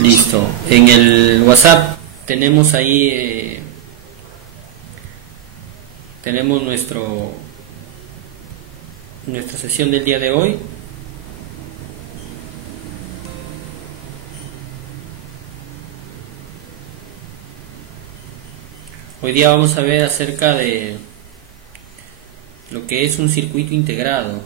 Listo. En el WhatsApp tenemos ahí, tenemos nuestra sesión del día de hoy. Hoy día vamos a ver acerca de lo que es un circuito integrado.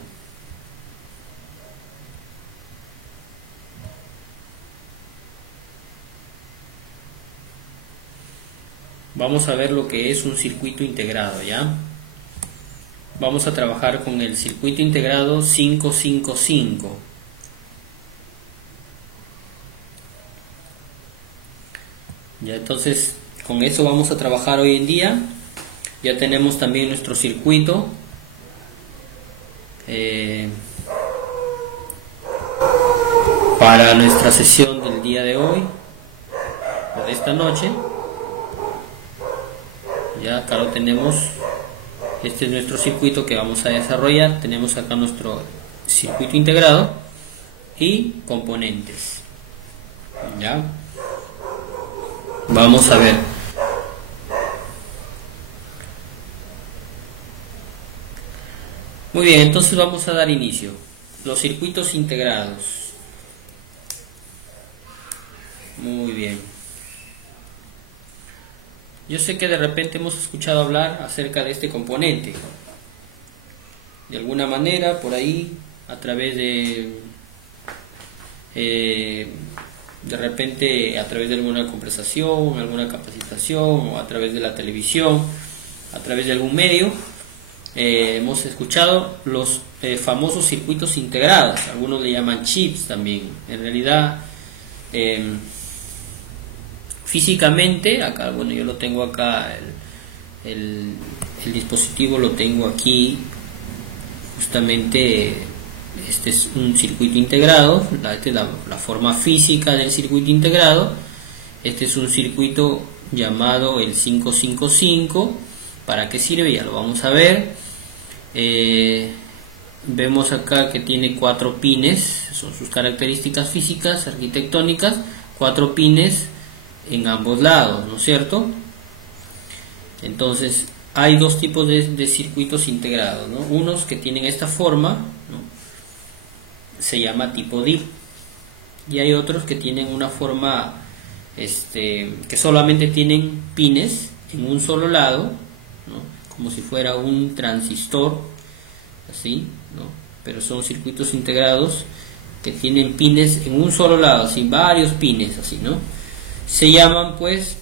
Vamos a ver lo que es un circuito integrado, ¿ya? Vamos a trabajar con el circuito integrado 555. Ya, entonces con eso vamos a trabajar hoy en día. Ya tenemos también nuestro circuito para nuestra sesión del día de hoy o de esta noche. Ya acá lo tenemos. Este es nuestro circuito que vamos a desarrollar. Tenemos acá nuestro circuito integrado y componentes. Ya vamos a ver. Muy bien, entonces vamos a dar inicio. Los circuitos integrados. Muy bien. Yo sé que de repente hemos escuchado hablar acerca de este componente. De alguna manera, por ahí, a través de repente a través de alguna conversación, alguna capacitación, o a través de la televisión, a través de algún medio, hemos escuchado los famosos circuitos integrados. Algunos le llaman chips también. En realidad, físicamente, acá, bueno, yo lo tengo acá, el dispositivo lo tengo aquí, justamente. Este es un circuito integrado, esta es la forma física del circuito integrado. Este es un circuito llamado el 555. ¿Para qué sirve? Ya lo vamos a ver. Vemos acá que tiene 4 pines, son sus características físicas, arquitectónicas, 4 pines en ambos lados, ¿no es cierto? Entonces hay dos tipos de circuitos integrados, ¿no? Unos que tienen esta forma, ¿no? Se llama tipo DIP, y hay otros que tienen una forma que solamente tienen pines en un solo lado, ¿no? Como si fuera un transistor, así, ¿no? Pero son circuitos integrados que tienen pines en un solo lado, así, varios pines, así, ¿no? Se llaman, pues,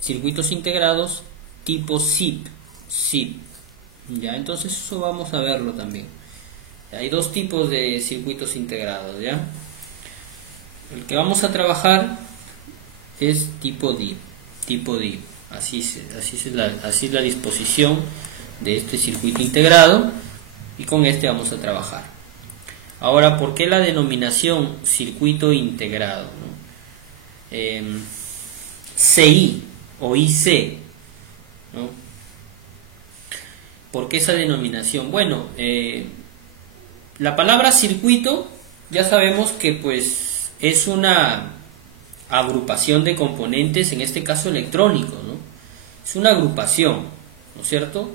circuitos integrados tipo SIP. Ya, entonces eso vamos a verlo también. Hay dos tipos de circuitos integrados, ¿ya? El que vamos a trabajar es tipo DIP. Así es la disposición de este circuito integrado, y con este vamos a trabajar. Ahora, ¿por qué la denominación circuito integrado, ¿no? CI o IC, ¿no? ¿Por qué esa denominación? Bueno, la palabra circuito ya sabemos que pues es una agrupación de componentes, en este caso electrónicos, ¿no? Es una agrupación, ¿no es cierto?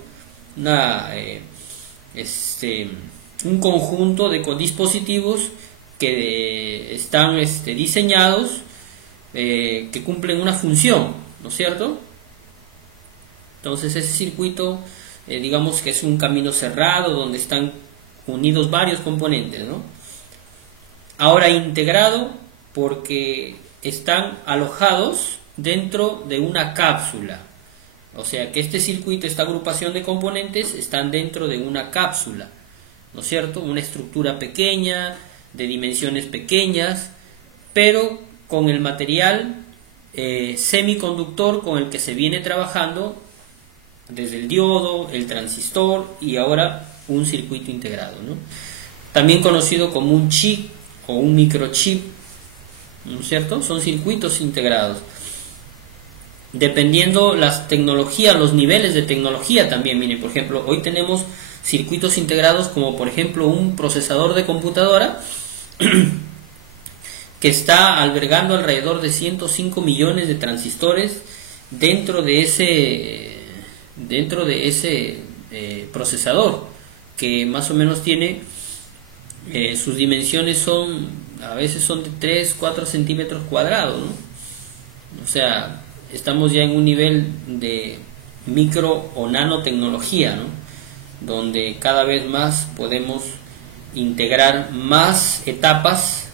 Un conjunto de dispositivos que están diseñados, que cumplen una función, ¿no es cierto? Entonces ese circuito, digamos que es un camino cerrado donde están unidos varios componentes, ¿no? Ahora, integrado porque están alojados dentro de una cápsula. O sea que este circuito, esta agrupación de componentes, están dentro de una cápsula, ¿no es cierto? Una estructura pequeña, de dimensiones pequeñas, pero con el material semiconductor con el que se viene trabajando, desde el diodo, el transistor y ahora un circuito integrado, ¿no? También conocido como un chip o un microchip, ¿no es cierto? Son circuitos integrados. Dependiendo las tecnologías, los niveles de tecnología también, miren, por ejemplo, hoy tenemos circuitos integrados como por ejemplo un procesador de computadora que está albergando alrededor de 105 millones de transistores dentro de ese procesador, que más o menos tiene sus dimensiones a veces son de 3-4 centímetros cuadrados, ¿no? O sea, estamos ya en un nivel de micro o nanotecnología, ¿no? Donde cada vez más podemos integrar más etapas,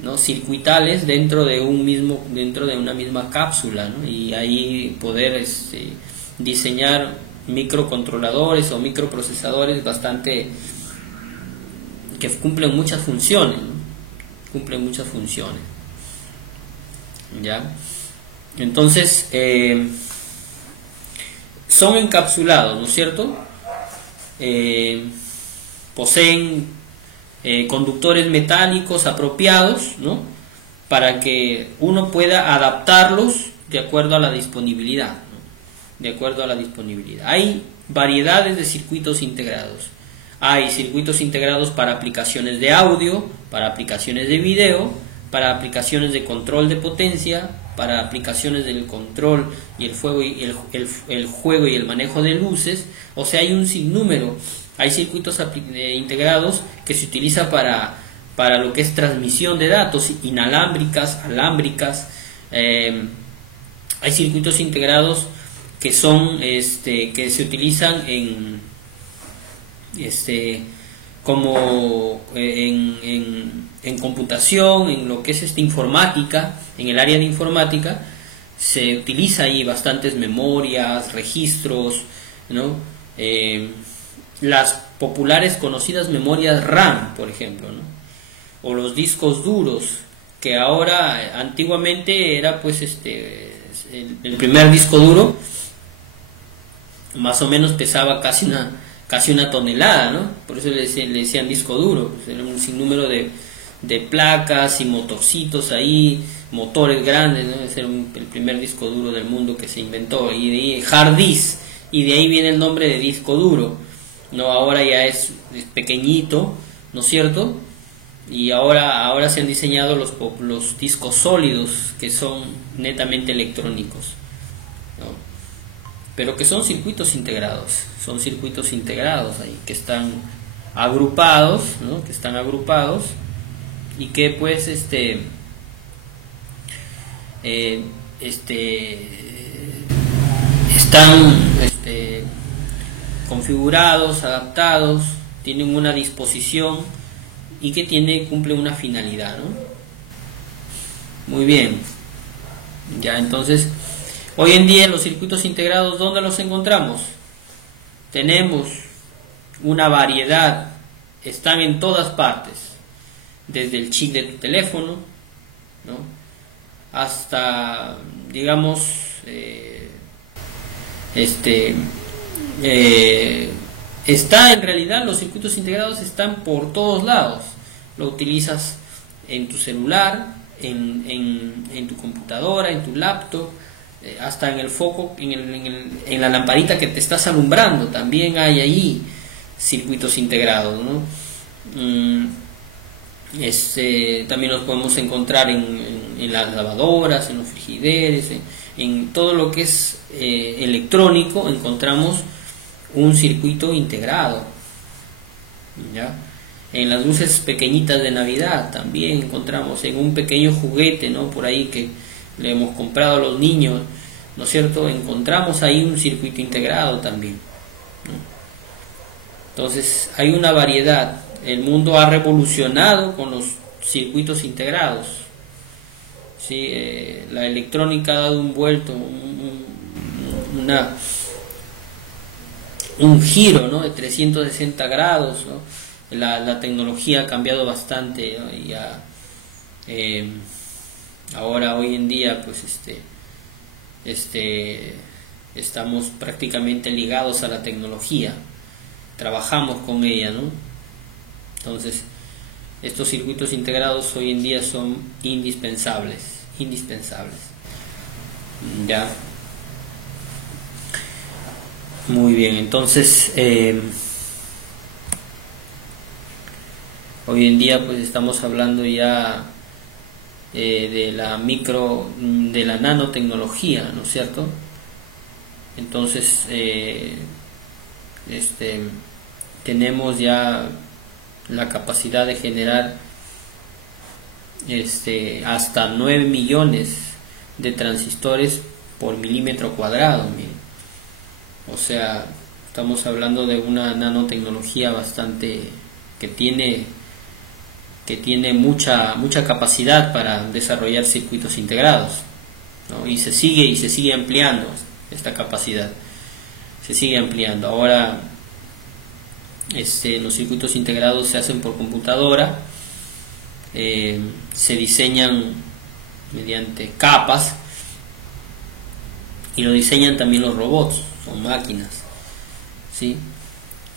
¿no?, circuitales dentro de una misma cápsula, ¿no? Y ahí poder diseñar microcontroladores o microprocesadores que cumplen muchas funciones, ¿no? ¿Ya? Entonces son encapsulados, ¿no es cierto? Poseen conductores metálicos apropiados, ¿no?, para que uno pueda adaptarlos de acuerdo a la disponibilidad, ¿no? De acuerdo a la disponibilidad. Hay variedades de circuitos integrados. Hay circuitos integrados para aplicaciones de audio, para aplicaciones de video, para aplicaciones de control de potencia, para aplicaciones del control y el juego y el manejo de luces. O sea, hay un sinnúmero. Hay circuitos integrados que se utiliza para lo que es transmisión de datos inalámbricas, alámbricas. Hay circuitos integrados que son que se utilizan como en computación, en lo que es informática, en el área de informática. Se utiliza ahí bastantes memorias, registros, ¿no? Las populares conocidas memorias RAM, por ejemplo, ¿no? O los discos duros, que ahora antiguamente era pues el primer disco duro más o menos pesaba casi una tonelada, ¿no? Por eso le decían disco duro. Pues era un sinnúmero de placas y motorcitos ahí, motores grandes, ¿no? Ese era el primer disco duro del mundo que se inventó, y de ahí hard disk, y de ahí viene el nombre de disco duro, ¿no? Ahora ya es pequeñito, ¿no es cierto? Y ahora se han diseñado los discos sólidos, que son netamente electrónicos, ¿no? Pero que son circuitos integrados ahí, que están agrupados, ¿no? Que están agrupados y que pues están configurados, adaptados, tienen una disposición y que cumple una finalidad, ¿no? Muy bien. Ya, entonces, hoy en día los circuitos integrados, ¿dónde los encontramos? Tenemos una variedad, están en todas partes, desde el chip de tu teléfono, ¿no?, hasta, digamos, está en realidad, los circuitos integrados están por todos lados. Lo utilizas en tu celular, en tu computadora, en tu laptop, hasta en el foco, en la lamparita que te estás alumbrando, también hay ahí circuitos integrados, ¿no? También los podemos encontrar en las lavadoras, en los frigideres, en todo lo que es electrónico. Encontramos un circuito integrado, ¿ya? En las luces pequeñitas de Navidad también encontramos, en un pequeño juguete, ¿no?, por ahí que le hemos comprado a los niños, ¿no es cierto?, encontramos ahí un circuito integrado también, ¿no? Entonces hay una variedad. El mundo ha revolucionado con los circuitos integrados, ¿sí? La electrónica ha dado un vuelto, un giro, ¿no?, de 360 grados, ¿no? La tecnología ha cambiado bastante, ¿no? Y ya, ahora hoy en día pues estamos prácticamente ligados a la tecnología, trabajamos con ella, ¿no? Entonces estos circuitos integrados hoy en día son indispensables, ya. Muy bien, entonces Hoy en día pues estamos hablando ya de la nanotecnología, ¿no es cierto? Entonces tenemos ya la capacidad de generar hasta 9 millones de transistores por milímetro cuadrado. Miren. O sea, estamos hablando de una nanotecnología bastante que tiene mucha capacidad para desarrollar circuitos integrados, ¿no? Y se sigue ampliando esta capacidad, se sigue ampliando. Ahora los circuitos integrados se hacen por computadora, se diseñan mediante capas y lo diseñan también los robots, son máquinas, ¿sí?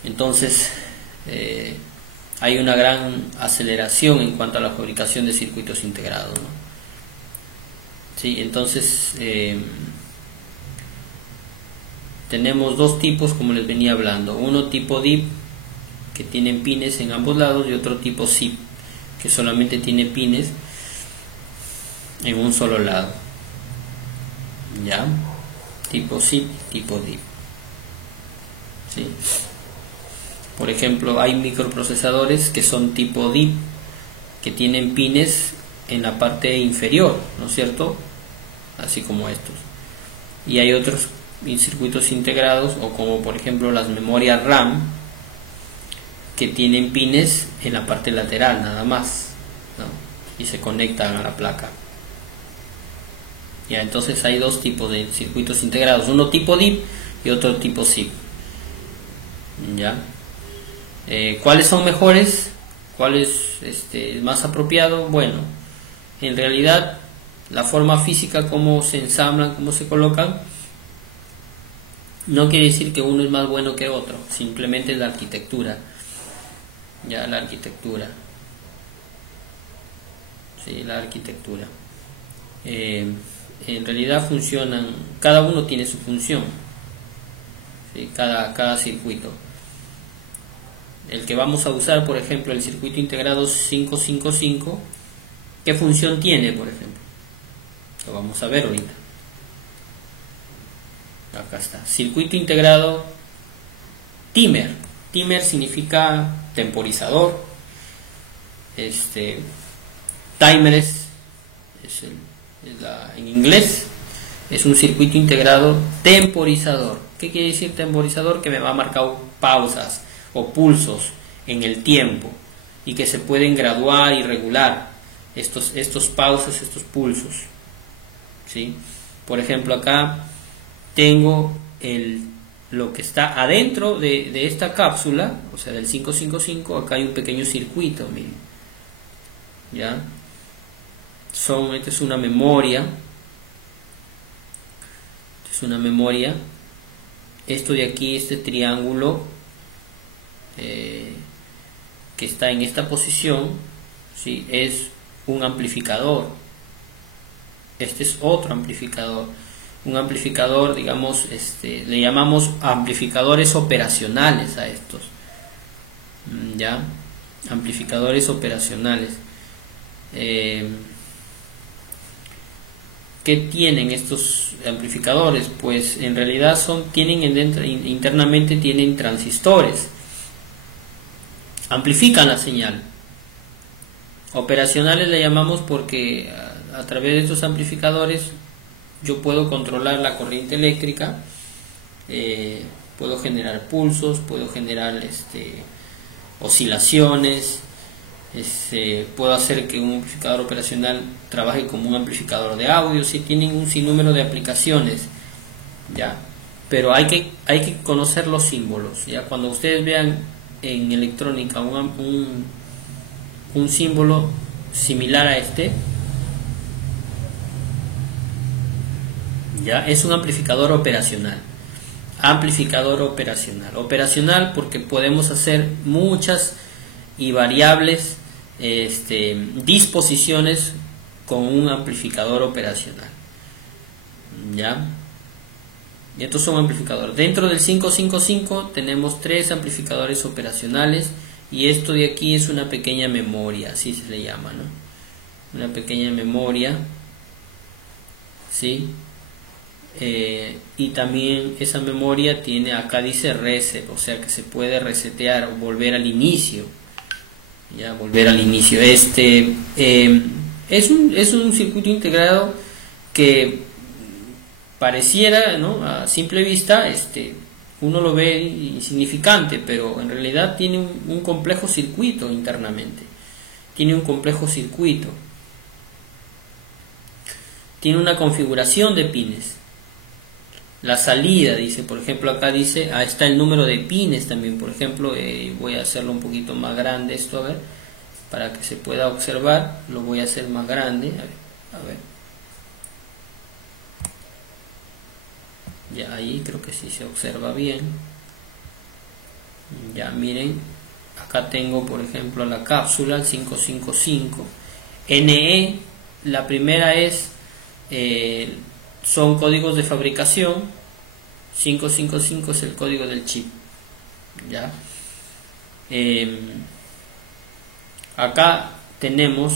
Entonces hay una gran aceleración en cuanto a la fabricación de circuitos integrados, ¿no? ¿Sí? Entonces tenemos dos tipos, como les venía hablando: uno tipo DIP, que tienen pines en ambos lados, y otro tipo SIP, que solamente tiene pines en un solo lado. ¿Ya? Tipo SIP, tipo DIP. ¿Sí? Por ejemplo, hay microprocesadores que son tipo DIP, que tienen pines en la parte inferior, ¿no es cierto? Así como estos. Y hay otros circuitos integrados, o como por ejemplo las memorias RAM, que tienen pines en la parte lateral nada más, ¿no? Y se conectan a la placa. Ya, entonces hay dos tipos de circuitos integrados, uno tipo DIP y otro tipo SIP. ¿Ya? ¿Cuáles son mejores? ¿Cuál es más apropiado? Bueno, en realidad la forma física, cómo se ensamblan, cómo se colocan, no quiere decir que uno es más bueno que otro, simplemente la arquitectura. Ya, la arquitectura. Sí, la arquitectura. En realidad funcionan, cada uno tiene su función, ¿sí? Cada circuito. El que vamos a usar, por ejemplo, el circuito integrado 555, ¿qué función tiene, por ejemplo? Lo vamos a ver ahorita. Acá está. Circuito integrado timer. Timer significa temporizador. Timer en inglés es un circuito integrado temporizador. ¿Qué quiere decir temporizador? Que me va a marcar pausas o pulsos en el tiempo y que se pueden graduar y regular estos pausas, estos pulsos, ¿sí? Por ejemplo, acá tengo lo que está adentro de esta cápsula, o sea, del 555. Acá hay un pequeño circuito, miren, ¿ya? Esta es una memoria. Esto de aquí, este triángulo que está en esta posición, ¿sí? Es un amplificador. Este es otro amplificador. Un amplificador, digamos, le llamamos amplificadores operacionales a estos. ¿Ya? Amplificadores operacionales. ¿Qué tienen estos amplificadores? Pues en realidad internamente tienen transistores. Amplifican la señal. Operacionales le llamamos porque a través de estos amplificadores yo puedo controlar la corriente eléctrica, puedo generar pulsos, puedo generar oscilaciones, puedo hacer que un amplificador operacional trabaje como un amplificador de audio. Sí, tienen un sinnúmero de aplicaciones, ya, pero hay que conocer los símbolos. Ya, cuando ustedes vean en electrónica un símbolo similar a ya, es un amplificador operacional. Operacional porque podemos hacer muchas y variables disposiciones con un amplificador operacional. ¿Ya? Y estos son amplificadores. Dentro del 555 tenemos 3 amplificadores operacionales y esto de aquí es una pequeña memoria, así se le llama, ¿no? Una pequeña memoria, ¿sí? Y también esa memoria tiene, acá dice reset, o sea que se puede resetear o volver al inicio, ya, volver al inicio. Es un circuito integrado que pareciera, ¿no?, a simple vista, uno lo ve insignificante, pero en realidad tiene un complejo circuito internamente. Tiene un complejo circuito. Tiene una configuración de pines. La salida, dice, por ejemplo, acá dice, está el número de pines también, por ejemplo, voy a hacerlo un poquito más grande esto, a ver, para que se pueda observar, lo voy a hacer más grande, a ver. Ya ahí creo que sí se observa bien. Ya miren, acá tengo por ejemplo la cápsula, el 555. NE, la primera es, son códigos de fabricación. 555 es el código del chip. Ya. Acá tenemos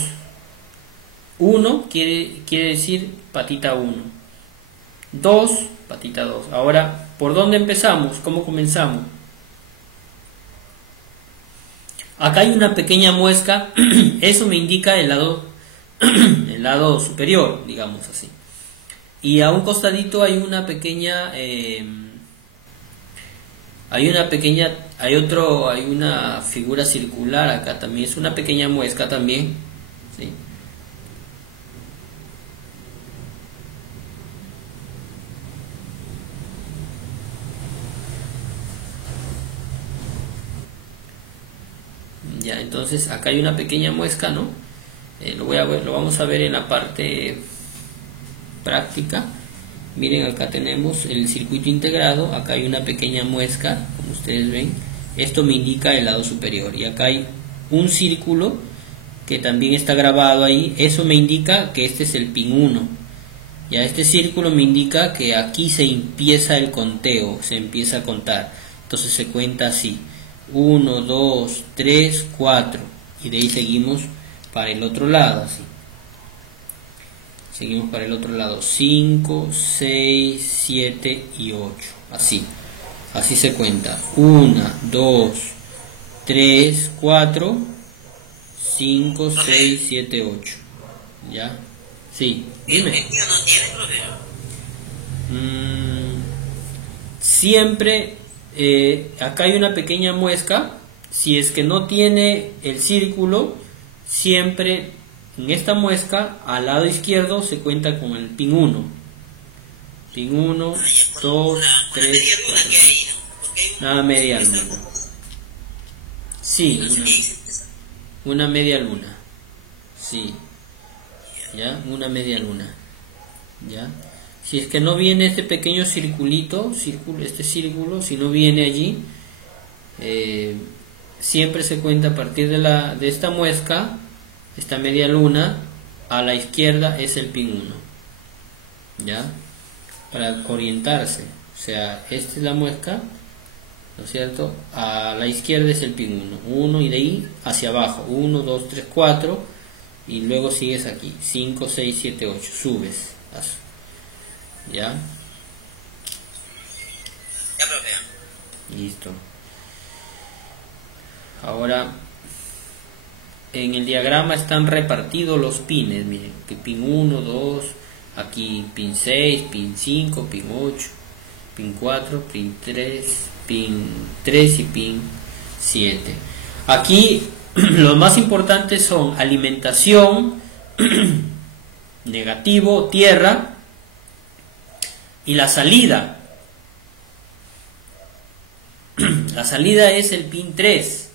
1, quiere decir patita 1. 2, patita 2. Ahora, ¿por dónde empezamos? ¿Cómo comenzamos? Acá hay una pequeña muesca, eso me indica el lado superior, digamos así. Y a un costadito hay una pequeña, hay una figura circular acá también, es una pequeña muesca también, ¿sí? Ya, entonces acá hay una pequeña muesca, ¿no? Lo vamos a ver en la parte práctica. Miren, acá tenemos el circuito integrado, acá hay una pequeña muesca, como ustedes ven. Esto me indica el lado superior, y acá hay un círculo que también está grabado ahí. Eso me indica que este es el pin 1. Ya, este círculo me indica que aquí se empieza el conteo, se empieza a contar. Entonces se cuenta así: 1, 2, 3, 4, y de ahí seguimos para el otro lado, así. Seguimos para el otro lado: 5, 6, 7 y 8, así se cuenta: 1, 2, 3, 4, 5, 6, 7, 8. ¿Ya? Sí, dime. Siempre acá hay una pequeña muesca. Si es que no tiene el círculo, siempre en esta muesca al lado izquierdo se cuenta con el pin 1. Pin 1, 2, 3, 4. Nada, media luna. Sí, una media luna. Sí. ¿Ya? Una media luna. ¿Ya? Si es que no viene este pequeño circulito, este círculo, si no viene allí, siempre se cuenta a partir de esta muesca, esta media luna. A la izquierda es el pin 1, ¿ya? Para orientarse, o sea, esta es la muesca, ¿no es cierto? A la izquierda es el pin 1, y de ahí hacia abajo, 1, 2, 3, 4, y luego sigues aquí, 5, 6, 7, 8, subes, ¿ya? Ya, profe. Listo. Ahora, en el diagrama están repartidos los pines, miren, que pin 1, 2, aquí pin 6, pin 5, pin 8, pin 4, pin 3 y pin 7. Aquí los más importantes son alimentación, negativo, tierra, y la salida. La salida es el pin 3.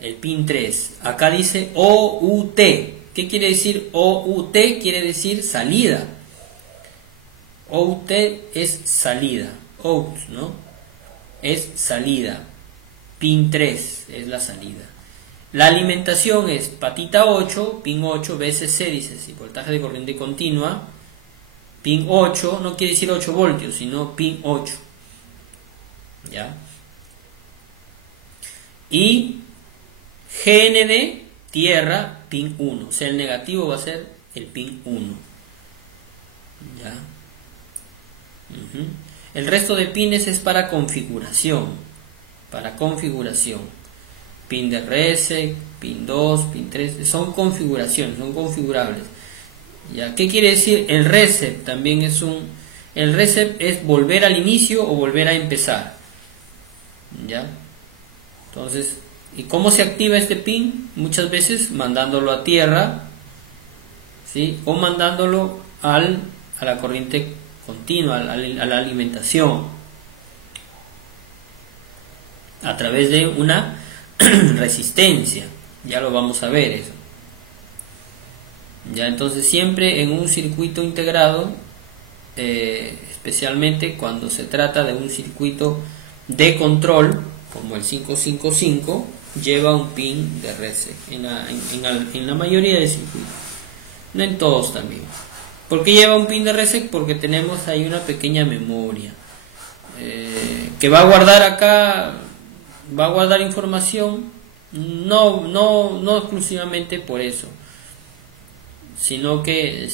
El pin 3. Acá dice OUT. ¿Qué quiere decir OUT? Quiere decir salida. OUT es salida. Out, ¿no? Es salida. Pin 3 es la salida. La alimentación es patita 8, pin 8, VCC, dice así, voltaje de corriente continua. Pin 8, no quiere decir 8 voltios, sino pin 8. ¿Ya? Y GND, tierra, pin 1. O sea, el negativo va a ser el pin 1. ¿Ya? El resto de pines es para configuración. Pin de reset, pin 2, pin 3, son configuraciones, son configurables. ¿Ya? ¿Qué quiere decir? El reset también es el reset es volver al inicio o volver a empezar. ¿Ya? Entonces, ¿y cómo se activa este pin? Muchas veces mandándolo a tierra, ¿sí? O mandándolo a la corriente continua, a la alimentación, a través de una resistencia. Ya lo vamos a ver eso. Ya, entonces siempre en un circuito integrado, especialmente cuando se trata de un circuito de control como el 555, lleva un pin de reset en la mayoría de circuitos, no en todos también. ¿Por qué lleva un pin de reset? Porque tenemos ahí una pequeña memoria que va a guardar acá, va a guardar información, no exclusivamente por eso, sino que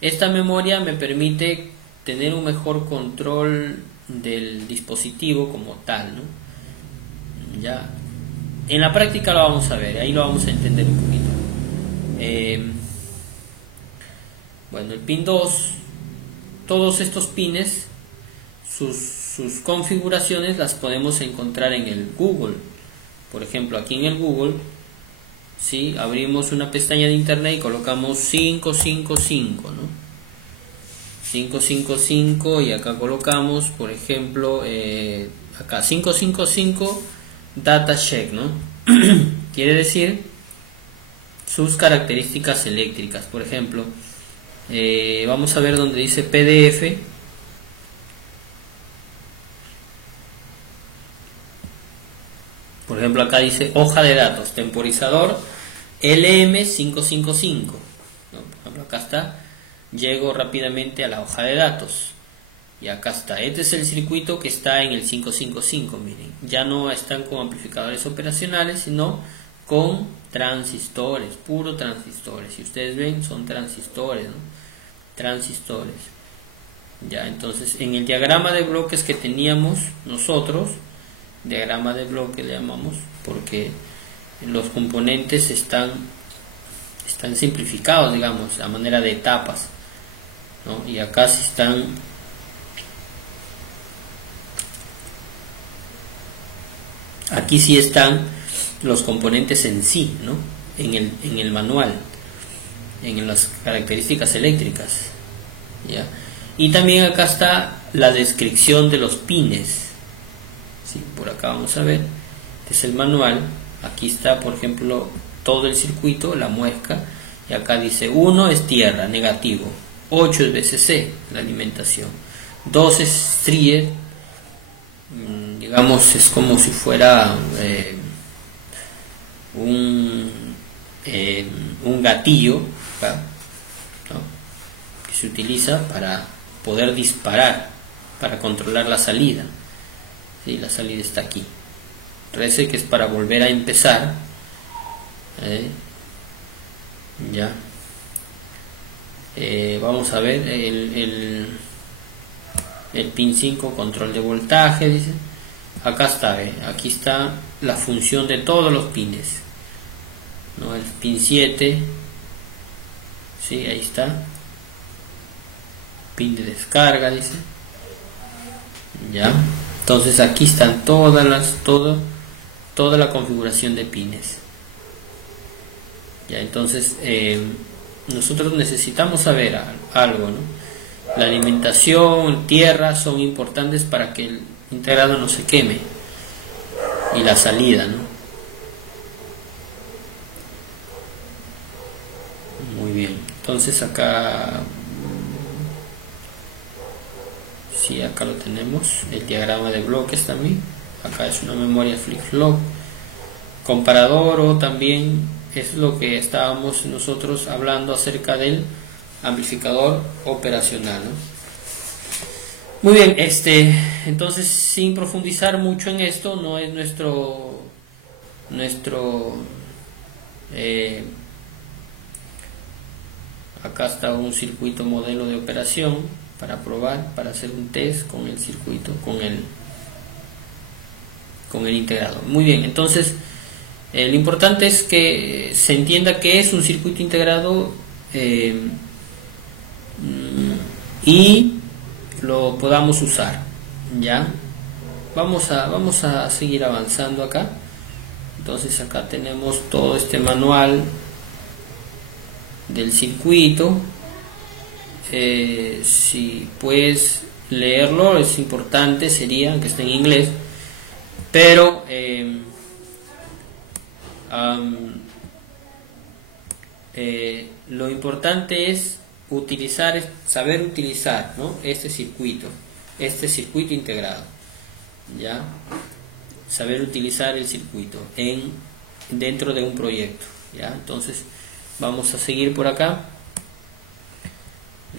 esta memoria me permite tener un mejor control del dispositivo como tal, ¿no? Ya en la práctica lo vamos a ver, ahí lo vamos a entender un poquito. Bueno, el pin 2, todos estos pines, sus configuraciones las podemos encontrar en el Google. Por ejemplo, aquí en el Google, ¿sí? Abrimos una pestaña de internet y colocamos 555, ¿no? 555, y acá colocamos, por ejemplo, acá 555 datacheck, ¿no? Quiere decir sus características eléctricas. Por ejemplo, vamos a ver donde dice PDF. Por ejemplo, acá dice hoja de datos, temporizador LM555, ¿no? Por ejemplo, acá está. Llego rápidamente a la hoja de datos y acá está. Este es el circuito que está en el 555. Miren, ya no están con amplificadores operacionales, sino con transistores, puro transistores. Si ustedes ven, son transistores, ¿no? Transistores. Ya, entonces en el diagrama de bloques que teníamos nosotros, diagrama de bloque le llamamos porque los componentes están simplificados, digamos, a manera de etapas, ¿no? Y acá sí están aquí sí están los componentes en sí, ¿no? En el manual, en las características eléctricas, ¿ya? Y también acá está la descripción de los pines, ¿sí? Por acá vamos a ver, este es el manual. Aquí está, por ejemplo, todo el circuito, la muesca, y acá dice 1 es tierra, negativo, 8 es VCC, la alimentación, 2 es strier, digamos, es como si fuera un gatillo, ¿no? Que se utiliza para poder disparar, para controlar la salida. ¿Sí? La salida está aquí. Reset, que es para volver a empezar. Ya. Vamos a ver el pin 5, control de voltaje, dice. Acá está, aquí está la función de todos los pines, ¿no? El pin 7, sí, ahí está, pin de descarga, dice. Ya, entonces aquí están toda la configuración de pines. Ya, entonces nosotros necesitamos saber algo, ¿no? La alimentación, tierra son importantes para que el integrado no se queme, y la salida, ¿no? Muy bien, entonces acá sí, acá lo tenemos, el diagrama de bloques también. Acá es una memoria flip-flop, comparador, o también es lo que estábamos nosotros hablando acerca del amplificador operacional, ¿no? Muy bien, entonces sin profundizar mucho en esto, no es nuestro acá está un circuito modelo de operación para probar, para hacer un test con el circuito, con el integrado. Muy bien, entonces lo importante es que se entienda que es un circuito integrado y lo podamos usar. Ya vamos a seguir avanzando acá. Entonces acá tenemos todo este manual del circuito. Si puedes leerlo es importante, sería, aunque esté en inglés, pero lo importante es saber utilizar, ¿no?, este circuito integrado, ya, saber utilizar el circuito dentro de un proyecto, ya. Entonces vamos a seguir por acá.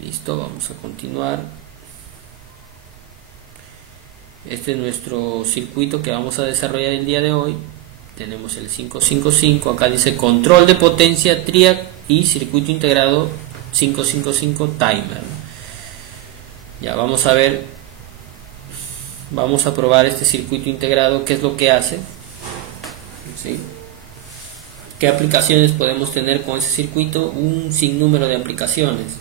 Listo, vamos a continuar. Este es nuestro circuito que vamos a desarrollar el día de hoy. Tenemos el 555, acá dice control de potencia TRIAC y circuito integrado 555 timer. Ya vamos a ver, vamos a probar este circuito integrado, qué es lo que hace, ¿sí? ¿Qué aplicaciones podemos tener con ese circuito? Un sinnúmero de aplicaciones.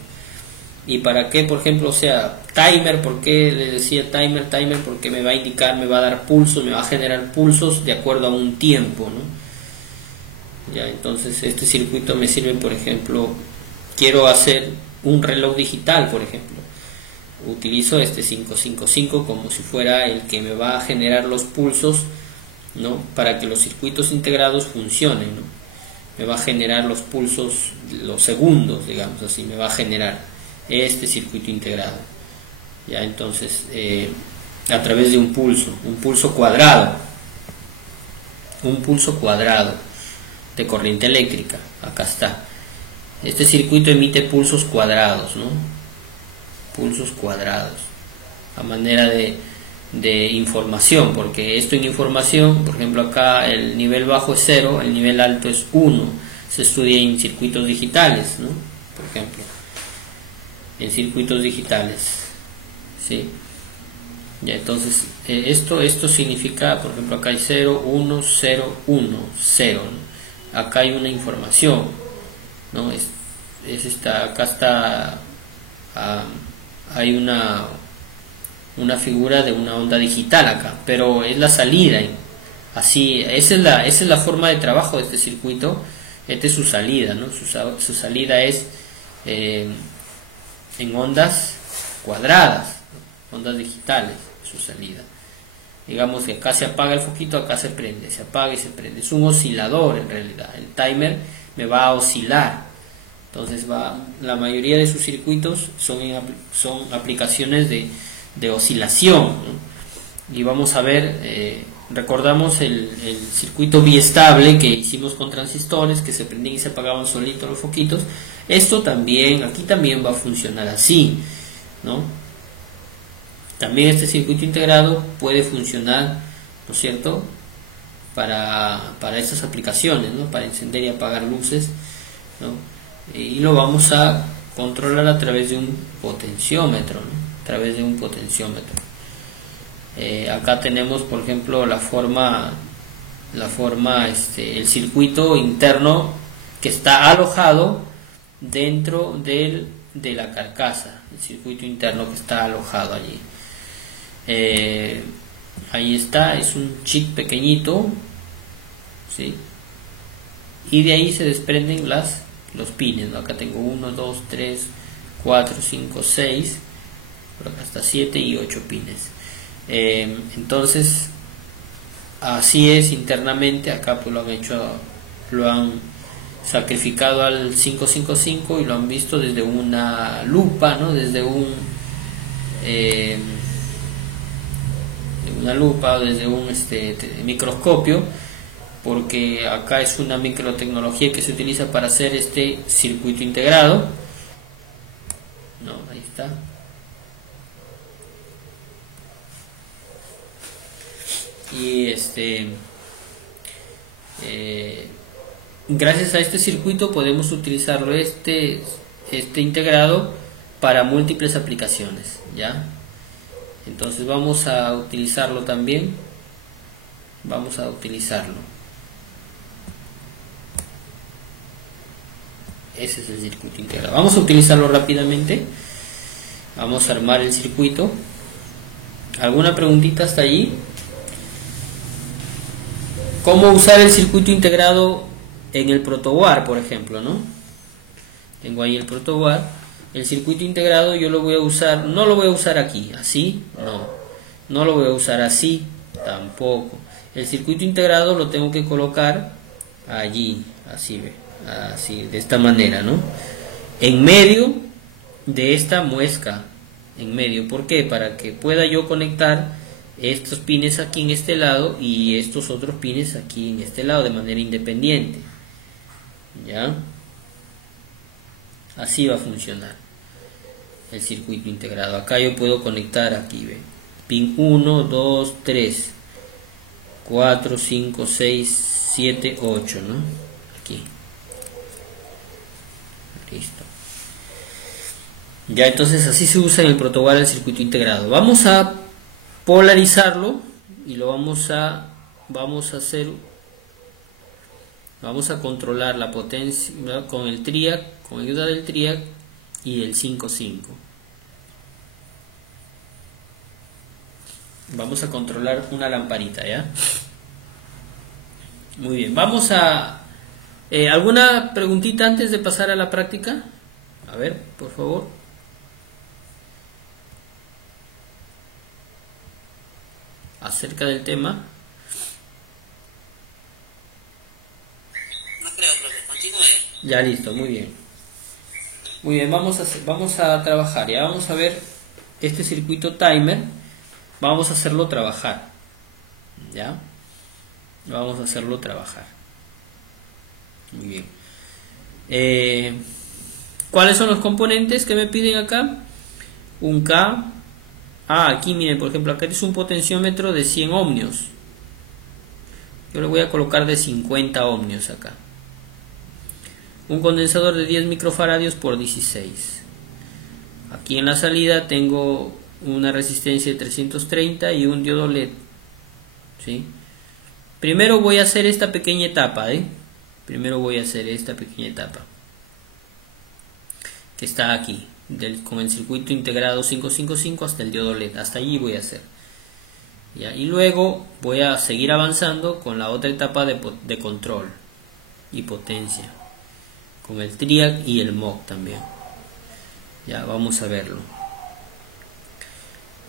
¿Y para qué? Por ejemplo, o sea, timer, ¿por qué le decía timer? Timer porque me va a indicar, me va a dar pulsos, me va a generar pulsos de acuerdo a un tiempo, ¿no? Ya, entonces este circuito me sirve, por ejemplo, quiero hacer un reloj digital, por ejemplo. Utilizo este 555 como si fuera el que me va a generar los pulsos, ¿no?, para que los circuitos integrados funcionen, ¿no? Me va a generar los pulsos, los segundos, digamos así, me va a generar este circuito integrado. Ya, entonces a través de un pulso cuadrado de corriente eléctrica. Acá está. Este circuito emite pulsos cuadrados, ¿no? Pulsos cuadrados a manera de información, porque esto en información, por ejemplo, acá el nivel bajo es 0, el nivel alto es 1. Se estudia en circuitos digitales, ¿no?, por ejemplo, en circuitos digitales, ¿sí? Ya, entonces esto significa, por ejemplo, acá hay 0, 1, 0, 1, 0, ¿no? Acá hay una información, ¿no? Acá está, hay una figura de una onda digital acá, pero es la salida, así, esa es la forma de trabajo de este circuito. Esta es su salida, ¿no? Su salida es en ondas cuadradas, ondas digitales, su salida. Digamos que acá se apaga el foquito, acá se prende, se apaga y se prende. Es un oscilador en realidad. El timer me va a oscilar. Entonces la mayoría de sus circuitos son aplicaciones de oscilación, ¿no? Y vamos a ver, recordamos el circuito biestable que hicimos con transistores que se prendían y se apagaban solitos los foquitos. Esto también, aquí también va a funcionar así, ¿no? También este circuito integrado puede funcionar, ¿no es cierto?, para estas aplicaciones, ¿no?, para encender y apagar luces, ¿no? Y lo vamos a controlar a través de un potenciómetro, ¿no?, a través de un potenciómetro. Acá tenemos, por ejemplo, el circuito interno que está alojado dentro de la carcasa, el circuito interno que está alojado allí. Ahí está, es un chip pequeñito, ¿sí? Y de ahí se desprenden los pines, ¿no? Acá tengo 1, 2, 3, 4, 5, 6, por acá hasta 7 y 8 pines. Entonces así es internamente. Acá pues lo han sacrificado al 555 y lo han visto desde una lupa, ¿no?, desde una lupa o desde un microscopio, porque acá es una microtecnología que se utiliza para hacer este circuito integrado, ¿no? Ahí está. y gracias a este circuito podemos utilizarlo este integrado para múltiples aplicaciones, ¿ya? Entonces vamos a utilizarlo también. Vamos a utilizarlo. Ese es el circuito integrado. Vamos a utilizarlo rápidamente. Vamos a armar el circuito. ¿Alguna preguntita hasta allí? ¿Cómo usar el circuito integrado en el protoboard, por ejemplo, ¿no? Tengo ahí el protoboard. El circuito integrado yo lo voy a usar, no lo voy a usar aquí, así, no lo voy a usar así, tampoco. El circuito integrado lo tengo que colocar allí, así, ve, así, de esta manera, ¿no? En medio de esta muesca, en medio. ¿Por qué? Para que pueda yo conectar estos pines aquí en este lado y estos otros pines aquí en este lado de manera independiente, ¿ya? Así va a funcionar el circuito integrado. Acá yo puedo conectar aquí, ¿ve? Pin 1, 2, 3, 4, 5, 6, 7, 8, ¿no? Aquí. Listo. Ya, entonces así se usa en el protoboard el circuito integrado. Vamos a polarizarlo y lo vamos a controlar la potencia, ¿verdad? Con el triac, con ayuda del triac y el 5-5. Vamos a controlar una lamparita, ¿ya? Muy bien, vamos a... ¿alguna preguntita antes de pasar a la práctica? A ver, por favor. Acerca del tema. No creo, profe, continúe. Ya listo, muy bien. Muy bien, vamos a trabajar, ya vamos a ver este circuito timer. Vamos a hacerlo trabajar. ¿Ya? Vamos a hacerlo trabajar. Muy bien. ¿Cuáles son los componentes que me piden acá? Un K. Aquí miren, por ejemplo, acá es un potenciómetro de 100 ohmios. Yo le voy a colocar de 50 ohmios acá. Un condensador de 10 microfaradios por 16. Aquí en la salida tengo una resistencia de 330 y un diodo LED. ¿Sí? Primero voy a hacer esta pequeña etapa, Primero voy a hacer esta pequeña etapa que está aquí, con el circuito integrado 555 hasta el diodo LED. Hasta allí voy a hacer. ¿Ya? Y luego voy a seguir avanzando con la otra etapa de control y potencia, con el triac y el MOC también. Ya, vamos a verlo.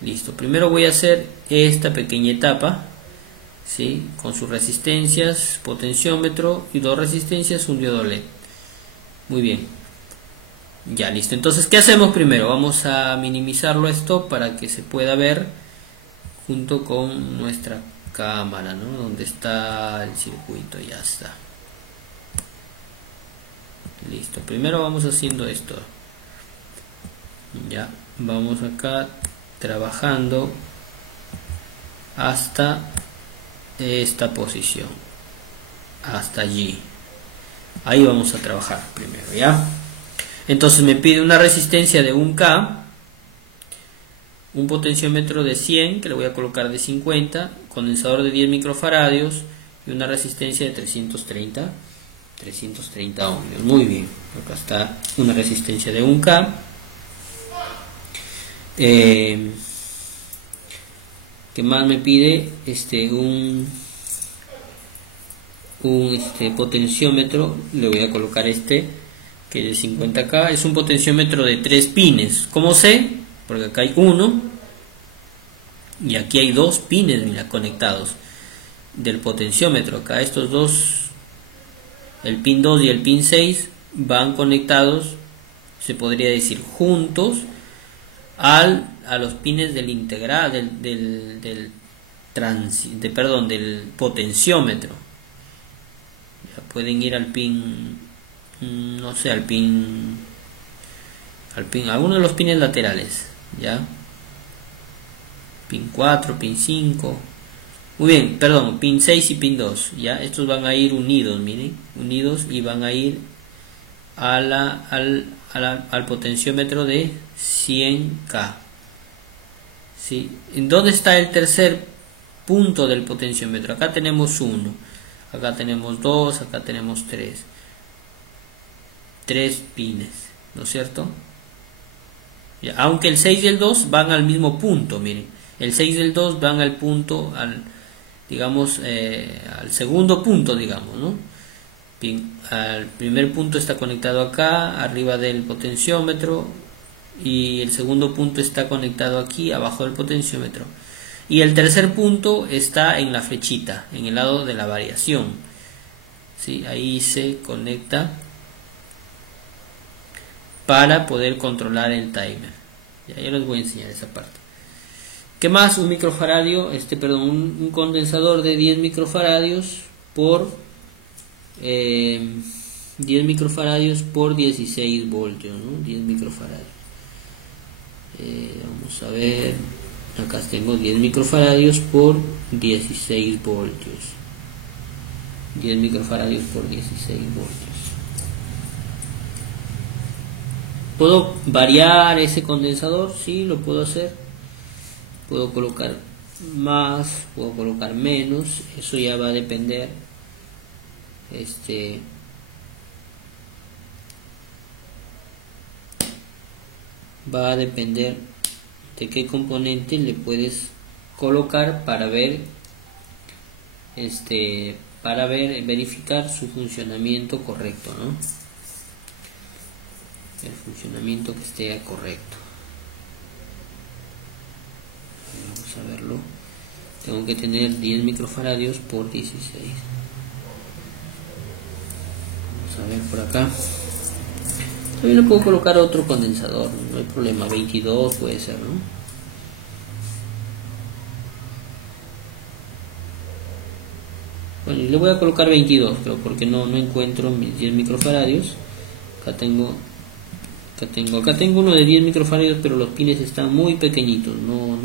Listo, primero voy a hacer esta pequeña etapa, ¿sí? Con sus resistencias, potenciómetro y dos resistencias, un diodo LED. Muy bien. Ya, listo. Entonces, ¿qué hacemos primero? Vamos a minimizarlo esto para que se pueda ver junto con nuestra cámara, ¿no? Donde está el circuito, ya está. Listo. Primero vamos haciendo esto. Ya, vamos acá trabajando hasta esta posición, hasta allí. Ahí vamos a trabajar primero, ¿ya? Entonces me pide una resistencia de 1K, un potenciómetro de 100 que le voy a colocar de 50, condensador de 10 microfaradios y una resistencia de 330 ohmios. Muy bien, acá está una resistencia de 1K. ¿Qué más me pide? Un potenciómetro, le voy a colocar que es de 50K, es un potenciómetro de 3 pines. ¿Cómo sé? Porque acá hay uno y aquí hay 2 pines, mira, conectados del potenciómetro. Acá estos dos, el pin 2 y el pin 6, van conectados, se podría decir, juntos a los pines del integral del potenciómetro. Ya pueden ir al pin, no sé, al pin alguno de los pines laterales, ya, pin 4, pin 5, Muy bien, perdón, pin 6 y pin 2, ya, estos van a ir unidos, miren, unidos, y van a ir al potenciómetro de 100K. ¿Sí? ¿En dónde está el tercer punto del potenciómetro? Acá tenemos 1, acá tenemos 2, acá tenemos 3 pines, ¿no es cierto? Ya, aunque el 6 y el 2 van al mismo punto, miren, el 6 y el 2 van al punto, digamos, al segundo punto, digamos, ¿no? Al primer punto está conectado acá, arriba del potenciómetro, y el segundo punto está conectado aquí, abajo del potenciómetro, y el tercer punto está en la flechita, en el lado de la variación, ¿sí? Ahí se conecta para poder controlar el timer. Ya les voy a enseñar esa parte. ¿Qué más? Un microfaradio, un condensador de 10 microfaradios por 10 microfaradios por 16 voltios, ¿no? 10 microfaradios. Vamos a ver, acá tengo 10 microfaradios por 16 voltios. 10 microfaradios por 16 voltios. ¿Puedo variar ese condensador? Sí, lo puedo hacer. Puedo colocar más, puedo colocar menos, eso ya va a depender va a depender de qué componente le puedes colocar para ver verificar su funcionamiento correcto, ¿no? El funcionamiento que esté correcto. Vamos a verlo. Tengo que tener 10 microfaradios por 16. Vamos a ver por acá. También le puedo colocar otro condensador, no hay problema, 22 puede ser, ¿no? Bueno, y le voy a colocar 22, creo, porque no encuentro mis 10 microfaradios. Acá tengo uno de 10 microfaradios, pero los pines están muy pequeñitos, no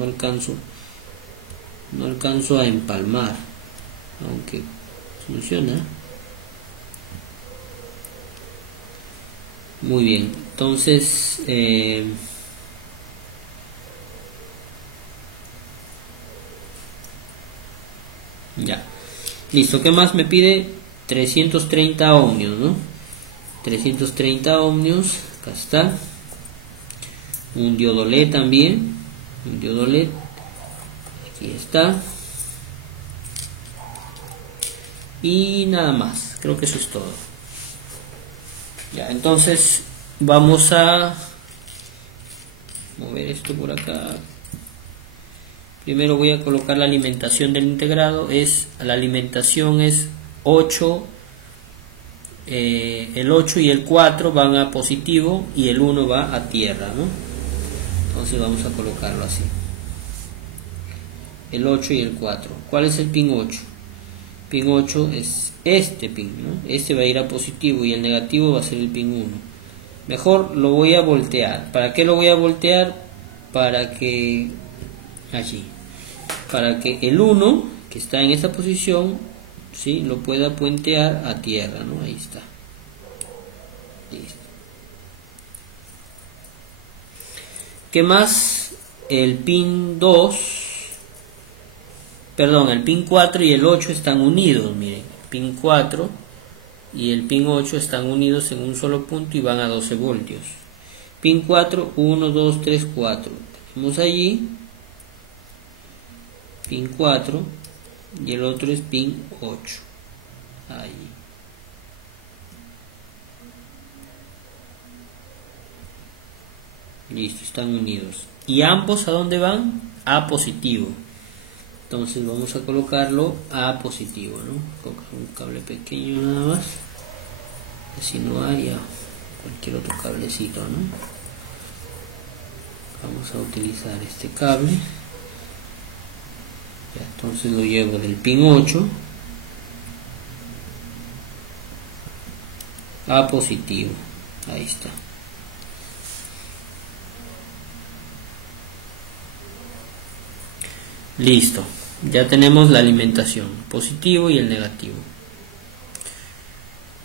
alcanzo a empalmar, aunque funciona. Muy bien, entonces ya, listo. ¿Qué más me pide? 330 ohmios, ¿no? 330 ohmios, acá está. Un diodo LED también, un diodo LED, aquí está. Y nada más, creo que eso es todo. Ya, entonces vamos a mover esto por acá. Primero voy a colocar la alimentación del integrado. La alimentación es 8. El 8 y el 4 van a positivo y el 1 va a tierra, ¿no? Entonces vamos a colocarlo así. El 8 y el 4. ¿Cuál es el pin 8? Pin 8 es este pin, ¿no? Este va a ir a positivo y el negativo va a ser el pin 1. Mejor lo voy a voltear. ¿Para qué lo voy a voltear? Para que el 1 que está en esta posición, ¿sí?, lo pueda puentear a tierra, ¿no? Ahí está. Listo. ¿Qué más? El pin 4 y el 8 están unidos, miren. El pin 4 y el pin 8 están unidos en un solo punto y van a 12 voltios. Pin 4, 1, 2, 3, 4. Tenemos allí pin 4 y el otro es pin 8. Ahí. Listo, están unidos. ¿Y ambos a dónde van? A positivo. Entonces vamos a colocarlo a positivo, ¿no? Colocar un cable pequeño nada más. Así no haría cualquier otro cablecito, ¿no? Vamos a utilizar este cable. Ya, entonces lo llevo del pin 8 a positivo. Ahí está. Listo. Ya tenemos la alimentación, positivo y el negativo.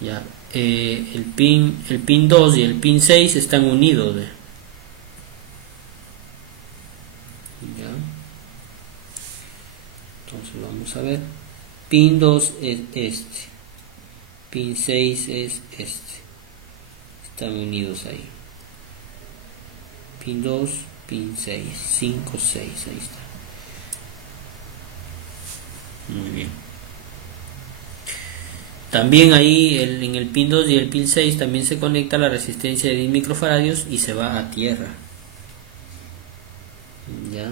Ya, el pin 2 y el pin 6 están unidos. Ya. Entonces vamos a ver. Pin 2 es este. Pin 6 es este. Están unidos ahí. Pin 2, pin 6, 5, 6, ahí está. Muy bien. También ahí en el pin 2 y el pin 6 también se conecta la resistencia de 10 microfaradios y se va a tierra. Ya.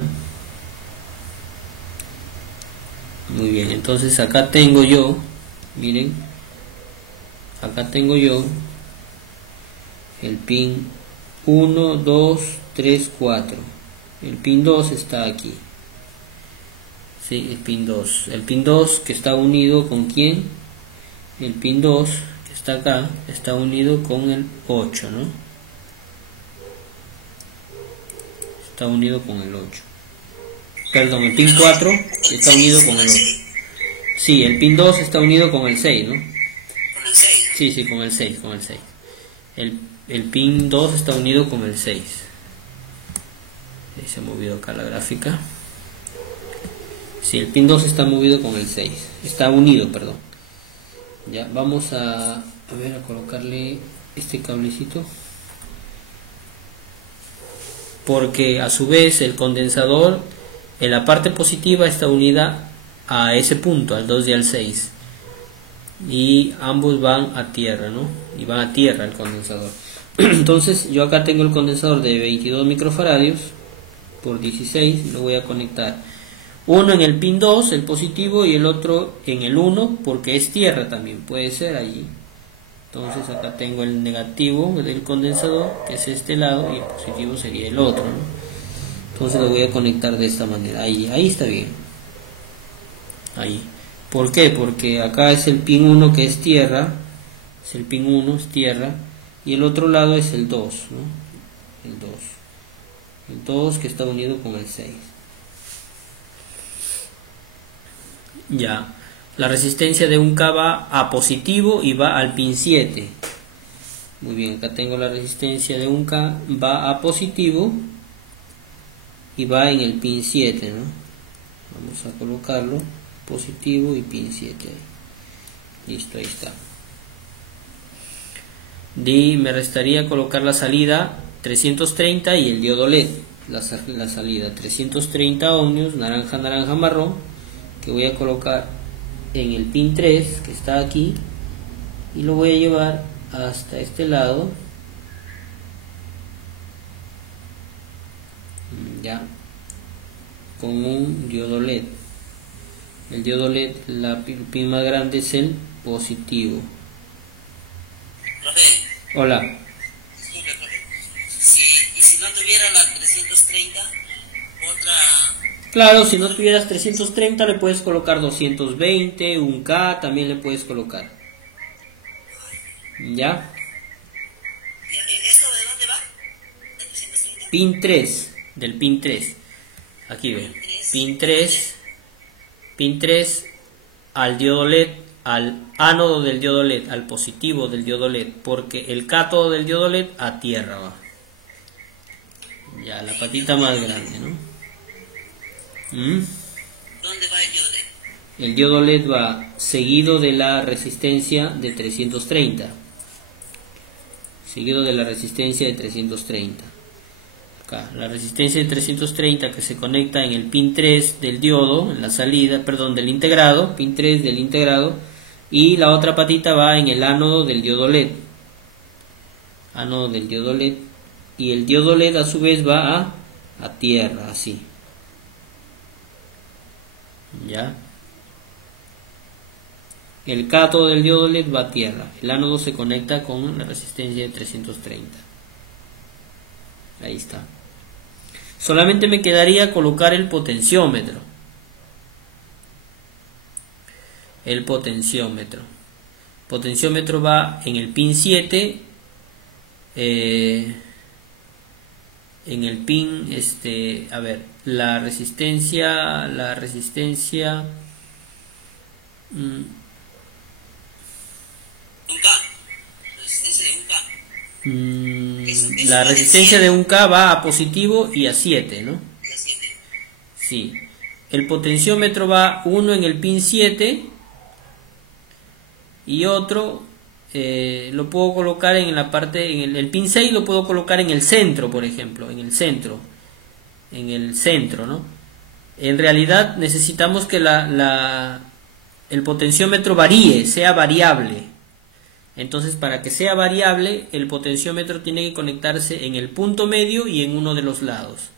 Muy bien, entonces acá tengo yo, miren, acá tengo yo el pin 1, 2, 3, 4. El pin 2 está aquí. Sí, el pin 2. El pin 2 que está unido con ¿quién? El pin 2 que está acá está unido con el 8, ¿no? Está unido con el 8. Perdón, el pin 4 está unido con el 8. Sí, el pin 2 está unido con el 6, ¿no? ¿Con el 6? Sí, con el 6, con el 6. El pin 2 está unido con el 6. Ahí se ha movido acá la gráfica. Sí, el pin 2 está movido con el 6. Está unido, perdón. Ya, vamos a ver, a colocarle este cablecito. Porque a su vez el condensador en la parte positiva está unida a ese punto, al 2 y al 6. Y ambos van a tierra, ¿no? Y van a tierra el condensador. Entonces yo acá tengo el condensador de 22 microfaradios por 16. Lo voy a conectar. Uno en el pin 2, el positivo, y el otro en el 1, porque es tierra también, puede ser allí. Entonces acá tengo el negativo del condensador, que es este lado, y el positivo sería el otro, ¿no? Entonces lo voy a conectar de esta manera. Ahí está bien. Ahí. ¿Por qué? Porque acá es el pin 1 que es tierra. Es el pin 1, es tierra. Y el otro lado es el 2, ¿no? El 2. El 2 que está unido con el 6. Ya. La resistencia de un K va a positivo y va al pin 7. Muy bien, acá tengo la resistencia de un K, va a positivo y va en el pin 7, ¿no? Vamos a colocarlo, positivo y pin 7 ahí. Listo, ahí está. Y me restaría colocar la salida 330 y el diodo LED. La salida 330 ohmios, naranja, naranja, marrón, que voy a colocar en el pin 3 que está aquí y lo voy a llevar hasta este lado. Ya, con un diodo LED. El diodo LED, el pin más grande es el positivo. Profe. Hola. Disculpe, profe. Y si no tuviera la 330, otra... Claro, si no tuvieras 330 le puedes colocar 220, un K también le puedes colocar. ¿Ya? ¿Esto de dónde va? ¿De 330? Pin 3, del pin 3. Aquí ve. Pin 3. Pin 3 al diodo LED, al ánodo del diodo LED, al positivo del diodo LED, porque el cátodo del diodo LED a tierra va. Ya, la patita más grande, ¿no? ¿Dónde va el diodo LED? El diodo LED va seguido de la resistencia de 330. Seguido de la resistencia de 330. Acá, la resistencia de 330 que se conecta en el pin 3 del diodo, en la salida, perdón, del integrado, pin 3 del integrado, y la otra patita va en el ánodo del diodo LED. Ánodo del diodo LED. Y el diodo LED a su vez va a tierra, así. ¿Ya? El cátodo del diodo LED va a tierra. El ánodo se conecta con la resistencia de 330. Ahí está. Solamente me quedaría colocar el potenciómetro. El potenciómetro. Potenciómetro va en el pin 7. en el pin, a ver, la resistencia, Un K. Resistencia de un K. Es la una de resistencia 100. de 1K va a positivo y a 7, ¿no? Y a 7. Sí. El potenciómetro va uno en el pin 7 y otro lo puedo colocar en la parte, el pin 6 lo puedo colocar en el centro, por ejemplo, en el centro, ¿no? En realidad necesitamos que el potenciómetro varíe, sea variable. Entonces, para que sea variable, el potenciómetro tiene que conectarse en el punto medio y en uno de los lados.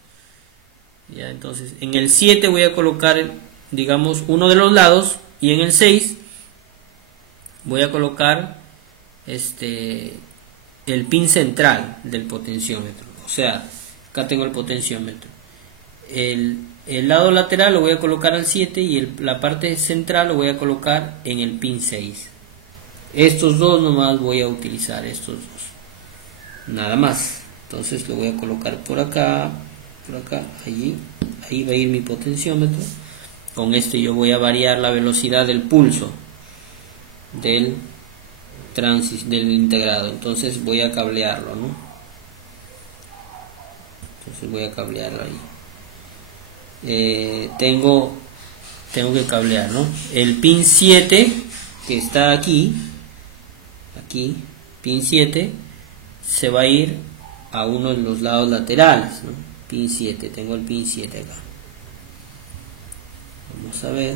Ya, entonces, en el 7 voy a colocar, digamos, uno de los lados, y en el 6 voy a colocar el pin central del potenciómetro. O sea, acá tengo el potenciómetro. El lado lateral lo voy a colocar al 7 y la parte central lo voy a colocar en el pin 6. Estos dos nomás voy a utilizar, estos dos. Nada más. Entonces lo voy a colocar por acá, allí. Ahí va a ir mi potenciómetro. Con este yo voy a variar la velocidad del pulso del integrado. Entonces voy a cablearlo, ¿no? Entonces voy a cablearlo ahí. Tengo que cablear, ¿no? El pin 7 que está aquí, pin 7, se va a ir a uno de los lados laterales, ¿no? Pin 7, tengo el pin 7 acá. Vamos a ver.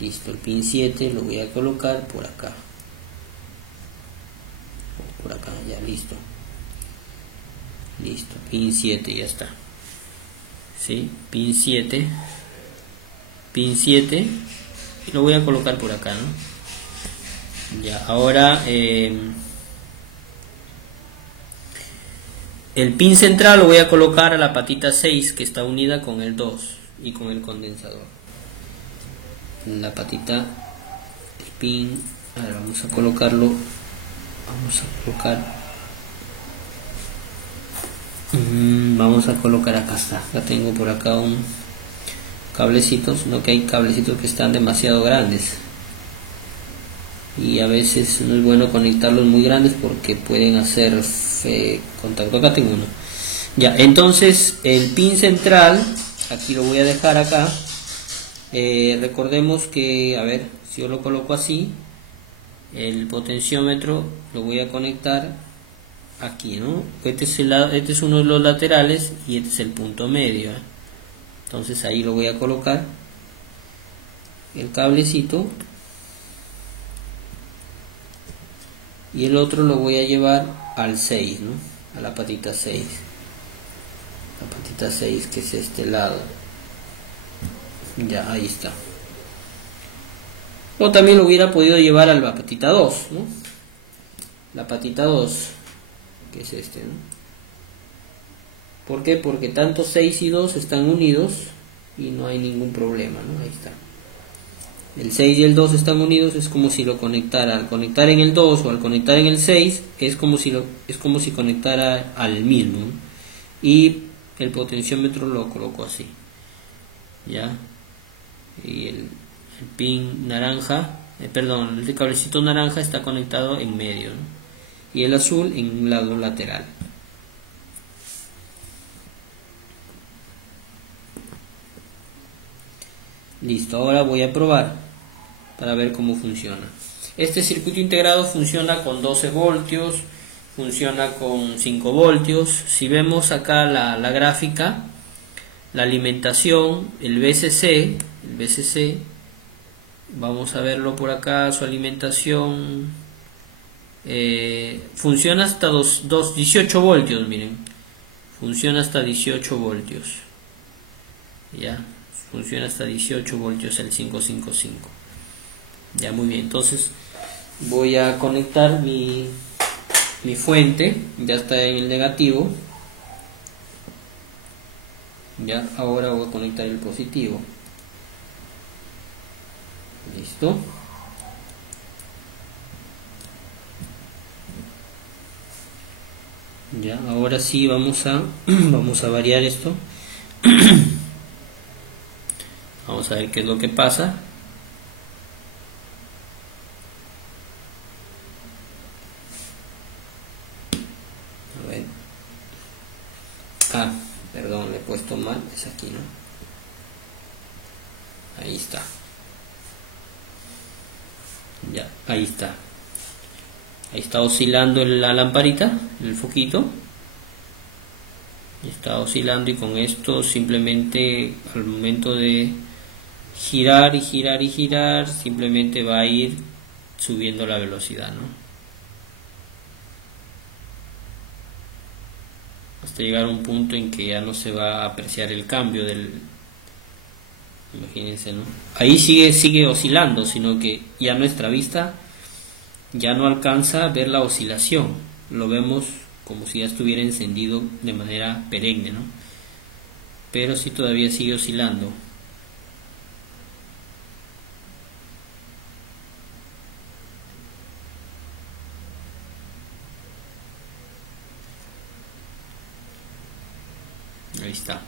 Listo, el pin 7 lo voy a colocar por acá. Por acá, ya listo. Listo, pin 7 ya está. ¿Sí? Pin 7. Pin 7. Y lo voy a colocar por acá, ¿no? Ya, ahora el pin central lo voy a colocar a la patita 6 que está unida con el 2 y con el condensador. La patita, el pin, ahora vamos a colocarlo, vamos a colocar acá está, ya tengo por acá un cablecito, sino que hay cablecitos que están demasiado grandes y a veces no es bueno conectarlos muy grandes porque pueden hacer contacto. Acá tengo uno. Ya, entonces el pin central, aquí lo voy a dejar acá. Recordemos que, a ver, si yo lo coloco así, el potenciómetro lo voy a conectar aquí, ¿no? Este es uno de los laterales y este es el punto medio, ¿eh? Entonces ahí lo voy a colocar el cablecito y el otro lo voy a llevar al 6, ¿no? A la patita 6, la patita 6 que es este lado. Ya, ahí está. O también lo hubiera podido llevar a la patita 2, ¿no? La patita 2, que es este, ¿no? ¿Por qué? Porque tanto 6 y 2 están unidos y no hay ningún problema, ¿no? Ahí está. El 6 y el 2 están unidos, es como si lo conectara. Al conectar en el 2 o al conectar en el 6, es como si conectara al mismo, ¿no? Y el potenciómetro lo coloco así. ¿Ya? Y el pin naranja, el cablecito naranja está conectado en medio, ¿no? Y el azul en un lado lateral. Listo, ahora voy a probar para ver cómo funciona. Este circuito integrado funciona con 12 voltios, funciona con 5 voltios. Si vemos acá la gráfica, la alimentación, el VCC, vamos a verlo por acá, su alimentación funciona hasta 18 voltios, miren, funciona hasta 18 voltios, ya, funciona hasta 18 voltios el 555, ya, muy bien. Entonces voy a conectar mi fuente, ya está en el negativo. Ya, ahora voy a conectar el positivo. Listo. Ya, ahora sí vamos a vamos a variar esto. Vamos a ver qué es lo que pasa. A ver. Ah, perdón, le he puesto mal, es aquí, ¿no? Ahí está. Ya, ahí está. Ahí está oscilando la lamparita, el foquito. Está oscilando, y con esto simplemente al momento de girar y girar y girar, simplemente va a ir subiendo la velocidad, ¿no? Hasta llegar a un punto en que ya no se va a apreciar el cambio del... Imagínense, ¿no? Ahí sigue oscilando, sino que ya nuestra vista ya no alcanza a ver la oscilación. Lo vemos como si ya estuviera encendido de manera perenne, ¿no? Pero sí todavía sigue oscilando. Ahí está.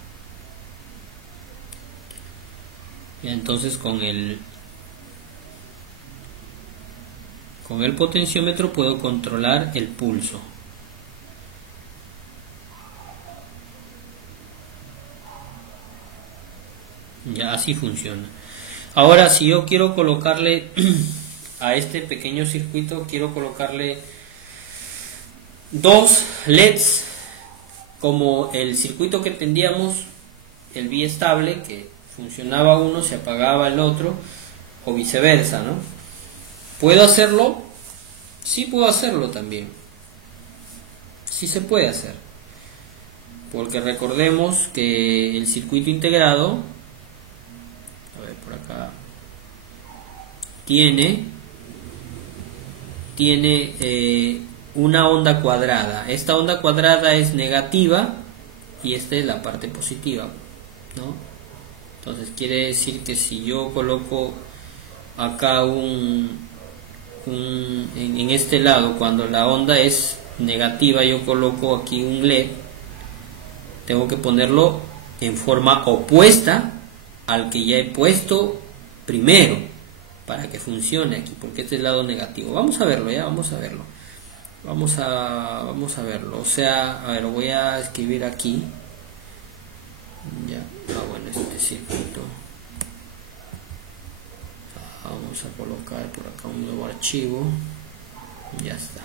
Y entonces con el potenciómetro puedo controlar el pulso. Ya, así funciona. Ahora, si yo quiero colocarle a este pequeño circuito, quiero colocarle dos LEDs, como el circuito que tendríamos, el biestable, que funcionaba uno, se apagaba el otro, o viceversa, ¿no? ¿Puedo hacerlo? Sí, puedo hacerlo también. Sí se puede hacer. Porque recordemos que el circuito integrado, a ver por acá, tiene una onda cuadrada. Esta onda cuadrada es negativa y esta es la parte positiva, ¿no? Entonces quiere decir que si yo coloco acá en este lado, cuando la onda es negativa, yo coloco aquí un LED, tengo que ponerlo en forma opuesta al que ya he puesto primero, para que funcione aquí, porque este es el lado negativo. Vamos a verlo, ya, vamos a verlo. Vamos a verlo. O sea, a ver, voy a escribir aquí. Ya, bueno, este circuito. Vamos a colocar por acá un nuevo archivo. Ya está.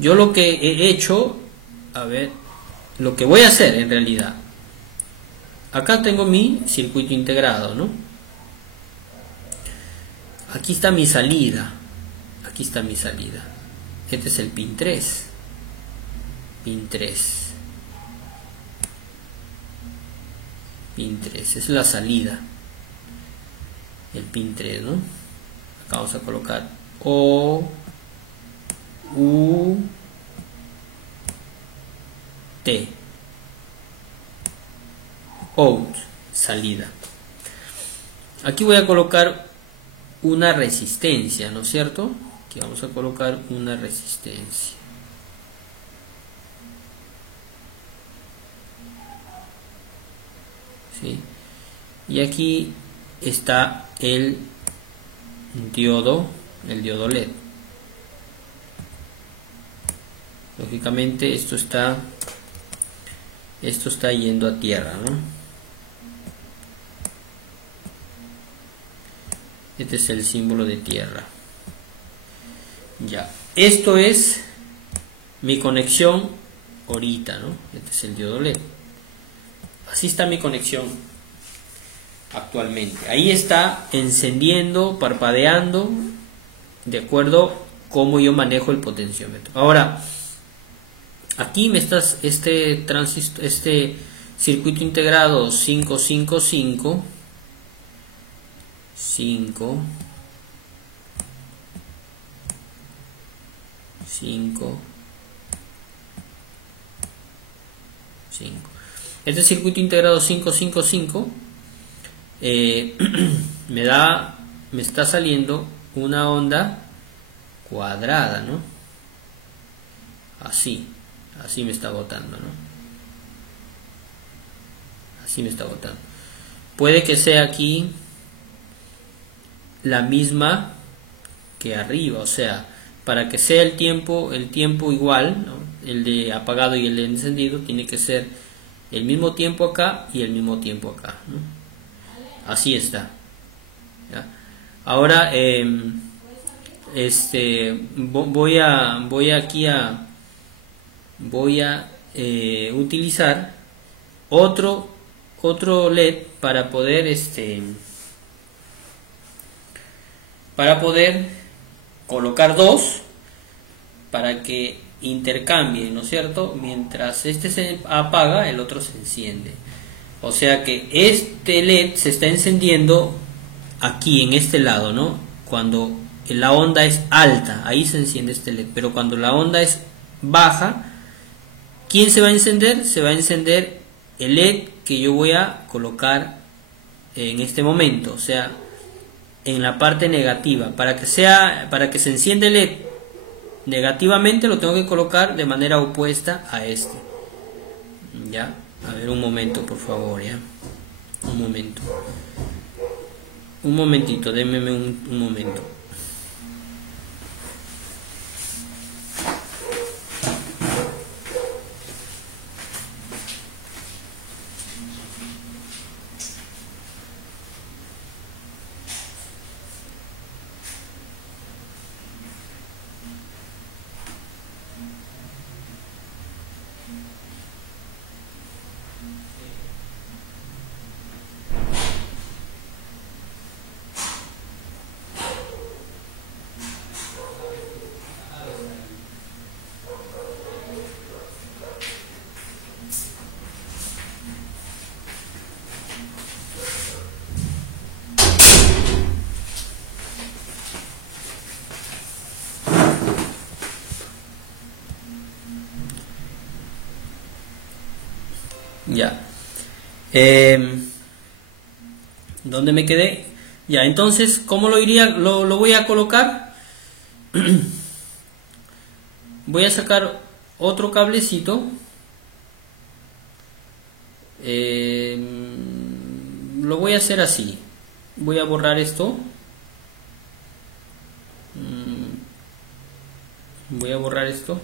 Yo lo que he hecho, a ver, lo que voy a hacer en realidad. Acá tengo mi circuito integrado, ¿no? Aquí está mi salida. Aquí está mi salida. Este es el pin 3. Pin 3. Pin 3. Es la salida. El pin 3, ¿no? Acá vamos a colocar O, U, T. Out. Salida. Aquí voy a colocar una resistencia, ¿no es cierto? Aquí vamos a colocar una resistencia. ¿Sí? Y aquí está el diodo LED. Lógicamente esto está yendo a tierra, ¿no? Este es el símbolo de tierra. Ya, esto es mi conexión ahorita, ¿no? Este es el diodo LED. Así está mi conexión actualmente. Ahí está encendiendo, parpadeando, de acuerdo cómo yo manejo el potenciómetro. Ahora, aquí me estás este circuito integrado 555 5 Este circuito integrado 555 me está saliendo una onda cuadrada, ¿no? Así, Así me está botando, ¿no? Así me está botando. Puede que sea aquí la misma que arriba, o sea, para que sea el tiempo igual, ¿no? El de apagado y el de encendido tiene que ser el mismo tiempo acá y el mismo tiempo acá, ¿no? Así está, ¿ya? Ahora voy a utilizar otro LED para poder colocar dos para que intercambien, ¿no es cierto? Mientras este se apaga, el otro se enciende. O sea que este LED se está encendiendo aquí en este lado, ¿no? Cuando la onda es alta, ahí se enciende este LED, pero cuando la onda es baja, ¿quién se va a encender? Se va a encender el LED que yo voy a colocar en este momento, o sea, en la parte negativa. Para que se encienda el LED negativamente, lo tengo que colocar de manera opuesta a este. Ya, a ver, un momento, por favor, ya. Un momento. Un momentito, démeme un momento. Ya. ¿Dónde me quedé? Ya, entonces, ¿cómo lo voy a colocar? Voy a sacar otro cablecito. Lo voy a hacer así. Voy a borrar esto. Voy a borrar esto.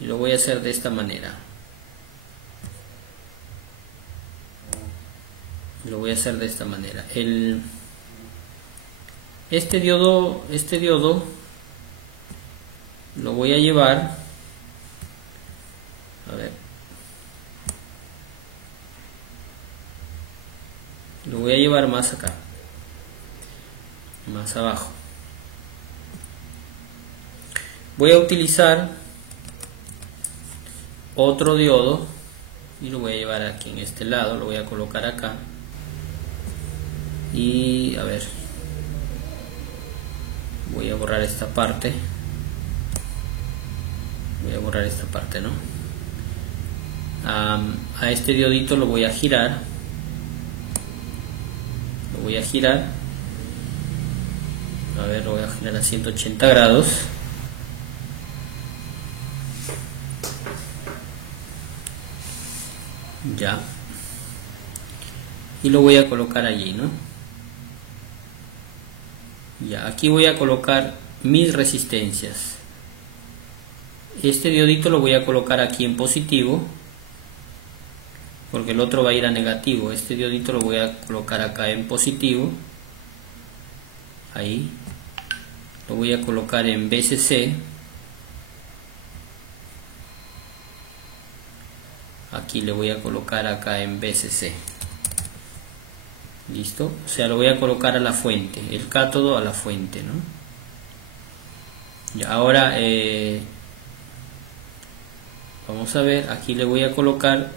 Y lo voy a hacer de esta manera. Lo voy a hacer de esta manera. Este diodo lo voy a llevar, a ver, lo voy a llevar más acá, más abajo. Voy a utilizar otro diodo y lo voy a llevar aquí en este lado, lo voy a colocar acá. Y a ver, voy a borrar esta parte, ¿no? A este diodito lo voy a girar, a ver, lo voy a girar a 180 grados. Ya, y lo voy a colocar allí, ¿no? Ya, aquí voy a colocar mis resistencias. Este diodito lo voy a colocar aquí en positivo, porque el otro va a ir a negativo. Este diodito lo voy a colocar acá en positivo. Ahí. Lo voy a colocar en VCC. Aquí le voy a colocar acá en VCC. Listo, o sea, lo voy a colocar a la fuente, el cátodo a la fuente, ¿no? Y ahora vamos a ver, aquí le voy a colocar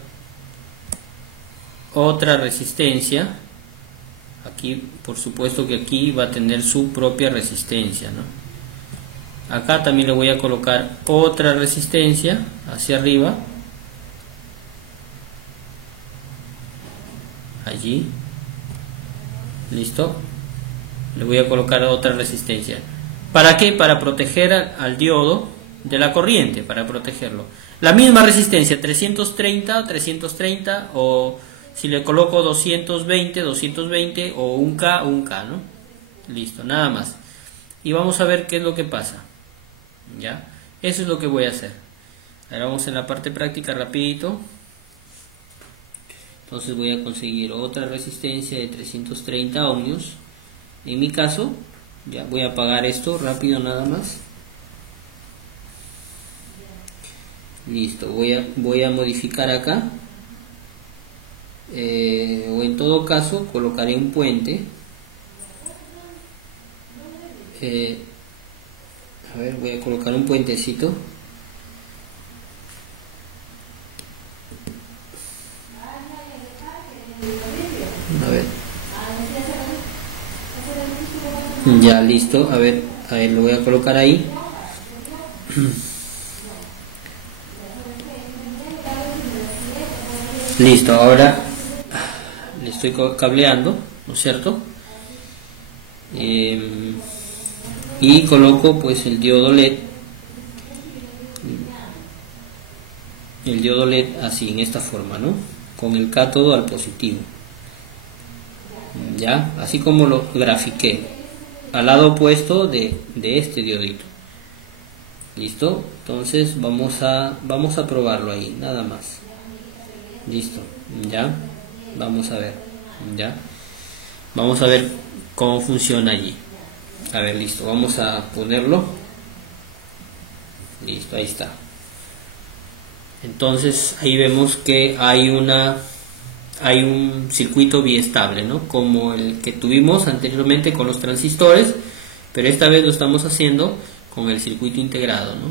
otra resistencia. Aquí, por supuesto que aquí va a tener su propia resistencia, ¿no? Acá también le voy a colocar otra resistencia hacia arriba, allí. Listo, le voy a colocar otra resistencia. ¿Para qué? Para proteger al diodo de la corriente para protegerlo. La misma resistencia, 330 o si le coloco 220 o 1K, ¿no? Listo, nada más. Y vamos a ver qué es lo que pasa. ¿Ya? Eso es lo que voy a hacer. Ahora vamos en la parte práctica rapidito. Entonces voy a conseguir otra resistencia de 330 ohmios. En mi caso, ya voy a apagar esto rápido nada más. Listo, voy a modificar acá. O en todo caso colocaré un puente. A ver, voy a colocar un puentecito. A ver. Ya, listo. A ver, lo voy a colocar ahí. Listo, ahora le estoy cableando, ¿no es cierto? Y coloco pues el diodo LED. El diodo LED así, en esta forma, ¿no? Con el cátodo al positivo. Ya, así como lo grafiqué, al lado opuesto de este diodito. Listo, entonces vamos a probarlo ahí, nada más. Listo, ya, vamos a ver, ya, vamos a ver cómo funciona allí. A ver, listo, vamos a ponerlo. Listo, ahí está. Entonces ahí vemos que hay un circuito biestable, ¿no? Como el que tuvimos anteriormente con los transistores, pero esta vez lo estamos haciendo con el circuito integrado, ¿no?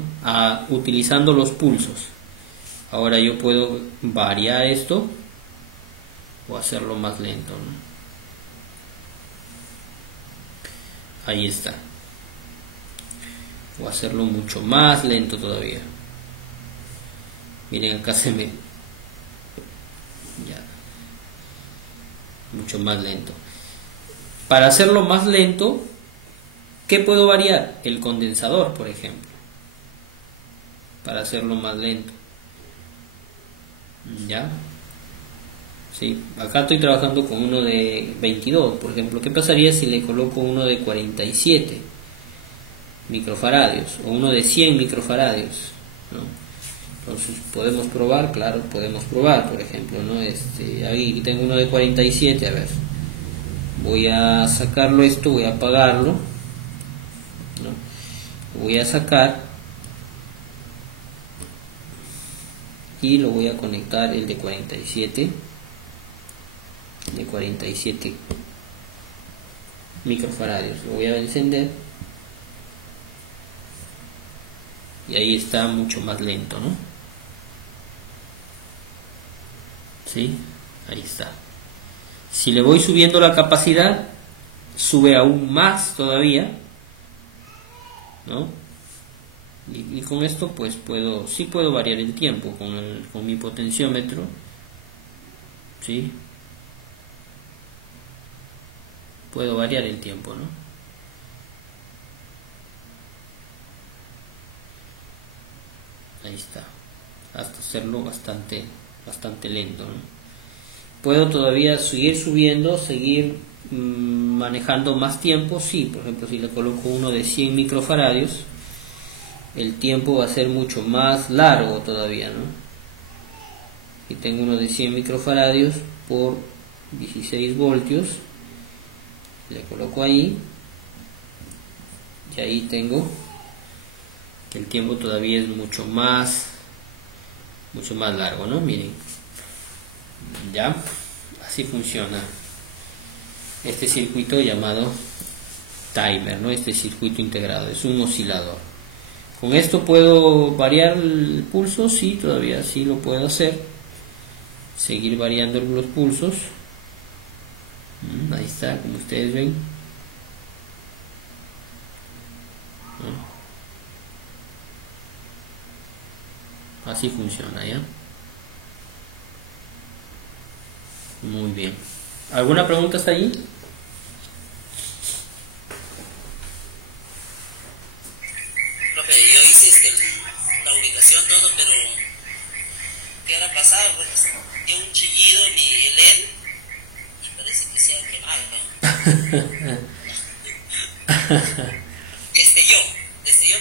Utilizando los pulsos. Ahora yo puedo variar esto o hacerlo más lento, ¿no? Ahí está. O hacerlo mucho más lento todavía. Miren, acá se me... Ya. Mucho más lento. Para hacerlo más lento, ¿qué puedo variar? El condensador, por ejemplo. Para hacerlo más lento. ¿Ya? Sí, acá estoy trabajando con uno de 22, por ejemplo. ¿Qué pasaría si le coloco uno de 47 microfaradios o uno de 100 microfaradios, ¿no? Entonces podemos probar, claro, podemos probar, por ejemplo, ¿no? Ahí tengo uno de 47, a ver. Voy a sacarlo esto, voy a apagarlo, ¿no? Voy a sacar y lo voy a conectar el de 47 microfaradios. Lo voy a encender y ahí está mucho más lento, ¿no? ¿Sí? Ahí está. Si le voy subiendo la capacidad, sube aún más todavía, ¿no? Y con esto pues puedo variar el tiempo con mi potenciómetro, ¿sí? Puedo variar el tiempo, ¿no? Ahí está, hasta hacerlo bastante lento, ¿no? Puedo todavía seguir subiendo, seguir manejando más tiempo. Sí, por ejemplo, si le coloco uno de 100 microfaradios, el tiempo va a ser mucho más largo todavía, ¿no? Y tengo uno de 100 microfaradios por 16 voltios, le coloco ahí y ahí tengo que el tiempo todavía es mucho más largo, ¿no? Miren, ya, así funciona este circuito llamado timer, ¿no? Este circuito integrado, es un oscilador. Con esto puedo variar el pulso, sí, todavía sí lo puedo hacer, seguir variando los pulsos. Ahí está, como ustedes ven. Así funciona, ¿ya? Muy bien. ¿Alguna pregunta hasta ahí? Profe, yo hice todo, pero ¿qué habrá pasado? Pues dio un chillido en mi LED y parece que se ha quemado, ¿no? Destelló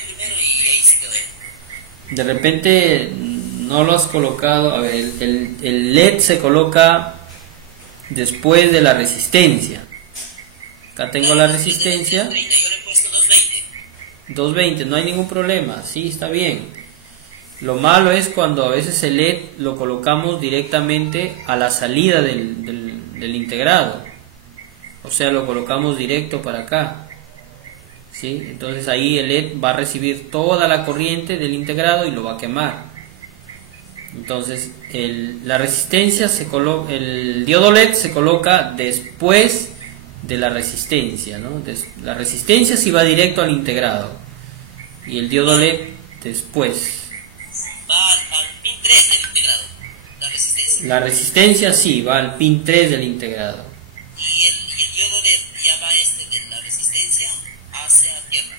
primero y ahí se quedó. De repente no lo has colocado. A ver, el LED se coloca después de la resistencia. Acá tengo la resistencia. Yo le he puesto 220. 220, no hay ningún problema, sí, está bien. Lo malo es cuando a veces el LED lo colocamos directamente a la salida del integrado. O sea, lo colocamos directo para acá. ¿Sí? Entonces ahí el LED va a recibir toda la corriente del integrado y lo va a quemar. Entonces la resistencia el diodo LED se coloca después de la resistencia, ¿no? La resistencia sí va directo al integrado y el diodo LED después. Va al pin 3 del integrado, la resistencia. La resistencia sí va al pin 3 del integrado. Y el diodo LED ya va de la resistencia hacia tierra.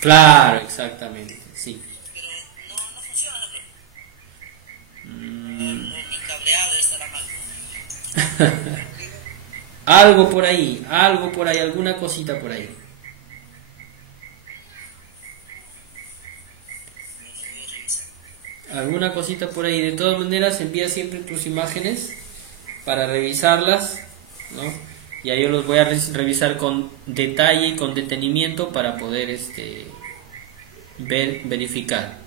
Claro, exactamente, sí. Pero no funciona, bro. Mi cableado estará mal. Algo por ahí, alguna cosita por ahí. Alguna cosita por ahí. De todas maneras, envía siempre tus imágenes para revisarlas, ¿no? Ya yo los voy a revisar con detalle y con detenimiento para poder verificar.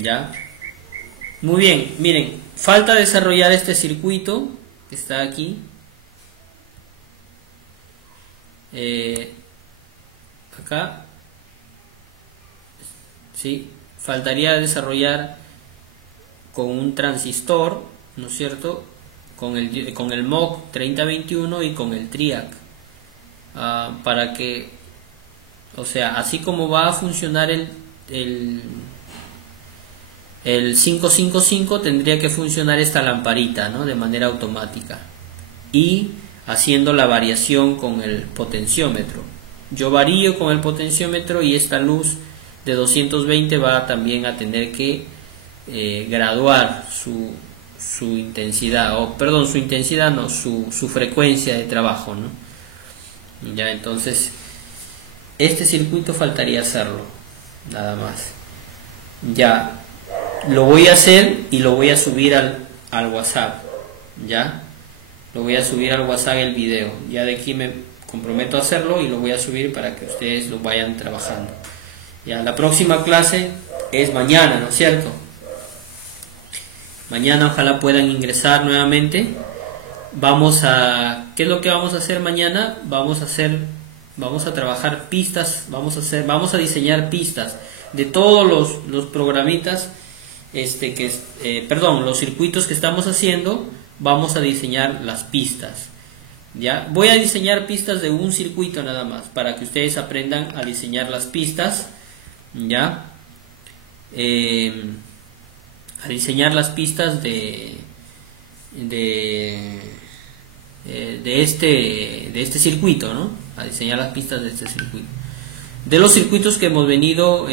¿Ya? Muy bien, miren, falta desarrollar este circuito que está aquí. Acá. ¿Sí? Faltaría desarrollar con un transistor, ¿no es cierto? Con el MOC 3021 y con el TRIAC, para que, o sea, así como va a funcionar el 555, tendría que funcionar esta lamparita, ¿no? De manera automática y haciendo la variación con el potenciómetro. Yo varío con el potenciómetro y esta luz de 220 va también a tener que graduar su intensidad, su intensidad no, su frecuencia de trabajo, ¿no? Ya, entonces este circuito faltaría hacerlo, nada más. Ya lo voy a hacer y lo voy a subir al WhatsApp, ya lo voy a subir al WhatsApp el video. Ya de aquí me comprometo a hacerlo y lo voy a subir para que ustedes lo vayan trabajando. Ya, la próxima clase es mañana, ¿no es cierto? Mañana ojalá puedan ingresar nuevamente. ¿Qué es lo que vamos a hacer mañana? Vamos a trabajar pistas, vamos a diseñar pistas de todos los programitas, los circuitos que estamos haciendo. Vamos a diseñar las pistas. Ya, voy a diseñar pistas de un circuito nada más para que ustedes aprendan a diseñar las pistas. Ya, a diseñar las pistas de este circuito, ¿no? A diseñar las pistas de este circuito, de los circuitos que hemos venido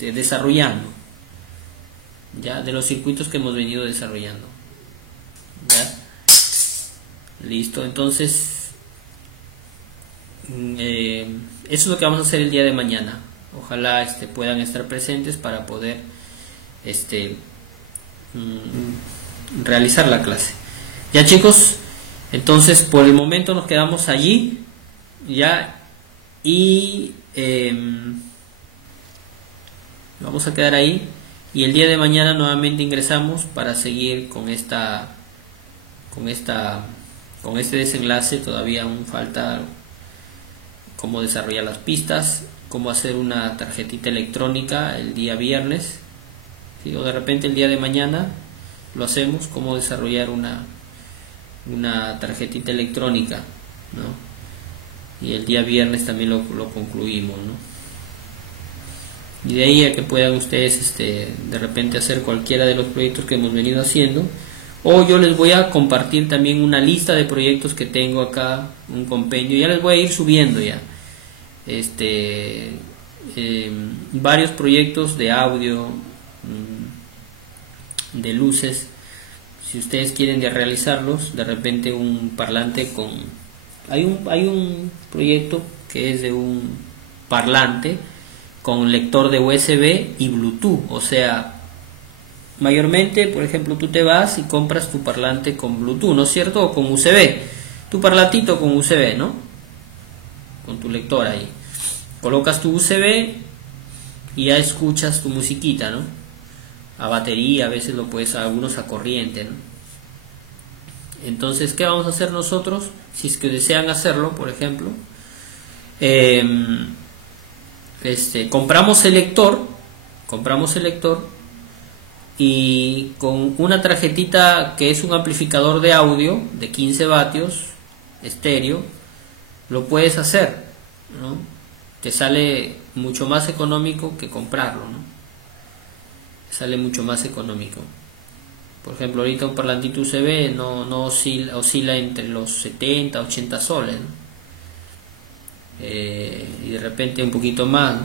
desarrollando, ya, de los circuitos que hemos venido desarrollando. Ya, listo. Entonces eso es lo que vamos a hacer el día de mañana. Ojalá puedan estar presentes para poder realizar la clase. Ya, chicos, entonces por el momento nos quedamos allí, ya, y vamos a quedar ahí, y el día de mañana nuevamente ingresamos para seguir con este desenlace. Todavía aún falta cómo desarrollar las pistas, cómo hacer una tarjetita electrónica el día viernes, ¿sí? O de repente el día de mañana lo hacemos, cómo desarrollar una tarjetita electrónica, ¿no? Y el día viernes también lo concluimos, ¿no? Y de ahí a que puedan ustedes de repente hacer cualquiera de los proyectos que hemos venido haciendo, o yo les voy a compartir también una lista de proyectos que tengo acá, un compendio. Ya les voy a ir subiendo ya varios proyectos de audio, de luces. Si ustedes quieren de realizarlos, de repente un parlante con... hay un proyecto que es de un parlante con lector de USB y Bluetooth, o sea, mayormente, por ejemplo, tú te vas y compras tu parlante con Bluetooth, ¿no es cierto? O con USB, tu parlantito con USB, ¿no? Con tu lector ahí. Colocas tu USB y ya escuchas tu musiquita, ¿no? A batería, a veces lo puedes, algunos a corriente, ¿no? Entonces, ¿qué vamos a hacer nosotros? Si es que desean hacerlo, por ejemplo, compramos el lector y con una tarjetita que es un amplificador de audio de 15 vatios estéreo, lo puedes hacer, ¿no? Te sale mucho más económico que comprarlo, ¿no? Sale mucho más económico. Por ejemplo, ahorita un parlantito USB no oscila entre los 70, 80 soles, ¿no? Y de repente un poquito más, ¿no?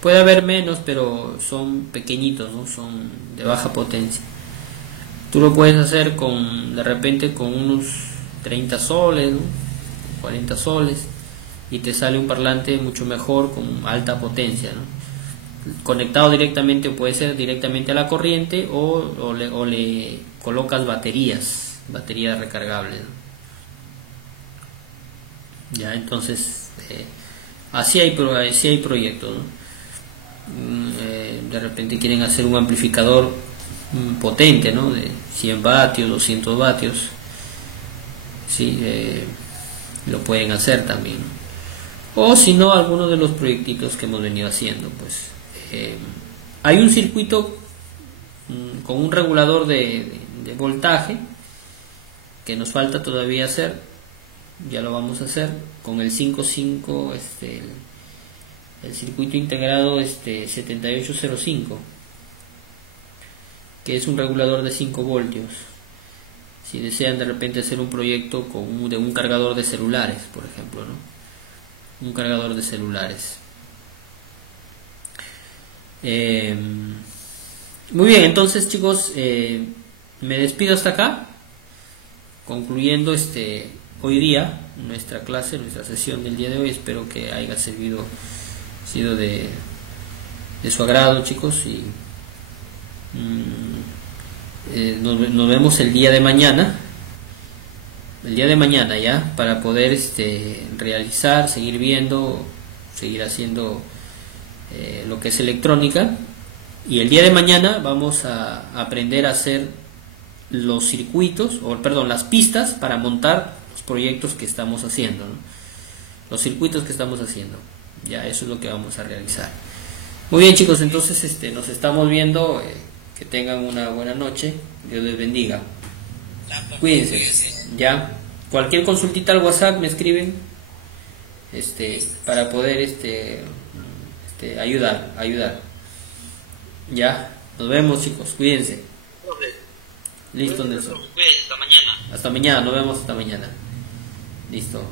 Puede haber menos, pero son pequeñitos, ¿no? Son de baja potencia. Tú lo puedes hacer de repente con unos 30 soles, ¿no? 40 soles, y te sale un parlante mucho mejor con alta potencia, ¿no? Conectado directamente, puede ser directamente a la corriente, o le colocas baterías recargables, ¿no? Ya, entonces así hay proyectos, ¿no? De repente quieren hacer un amplificador potente, ¿no? De 100 vatios, 200 vatios, sí, lo pueden hacer también, ¿no? O si no, algunos de los proyectitos que hemos venido haciendo, pues hay un circuito con un regulador de voltaje que nos falta todavía hacer. Ya lo vamos a hacer con el 5.5, el circuito integrado 7805, que es un regulador de 5 voltios. Si desean de repente hacer un proyecto de un cargador de celulares, por ejemplo, ¿no? Un cargador de celulares. Muy bien, entonces, chicos, me despido hasta acá, concluyendo hoy día nuestra clase, nuestra sesión del día de hoy. Espero que haya sido de su agrado, chicos, y nos vemos el día de mañana ya, para poder realizar, seguir viendo, seguir haciendo lo que es electrónica. Y el día de mañana vamos a aprender a hacer los circuitos, las pistas para montar los proyectos que estamos haciendo, ¿no? Los circuitos que estamos haciendo. Ya, eso es lo que vamos a realizar. Muy bien, chicos, entonces nos estamos viendo. Que tengan una buena noche. Dios les bendiga. Cuídense. Ya, cualquier consultita al WhatsApp me escriben, para poder ayudar. Ya, nos vemos, chicos, cuídense. Listo, Nelson. Hasta mañana. Hasta mañana, nos vemos hasta mañana. Listo.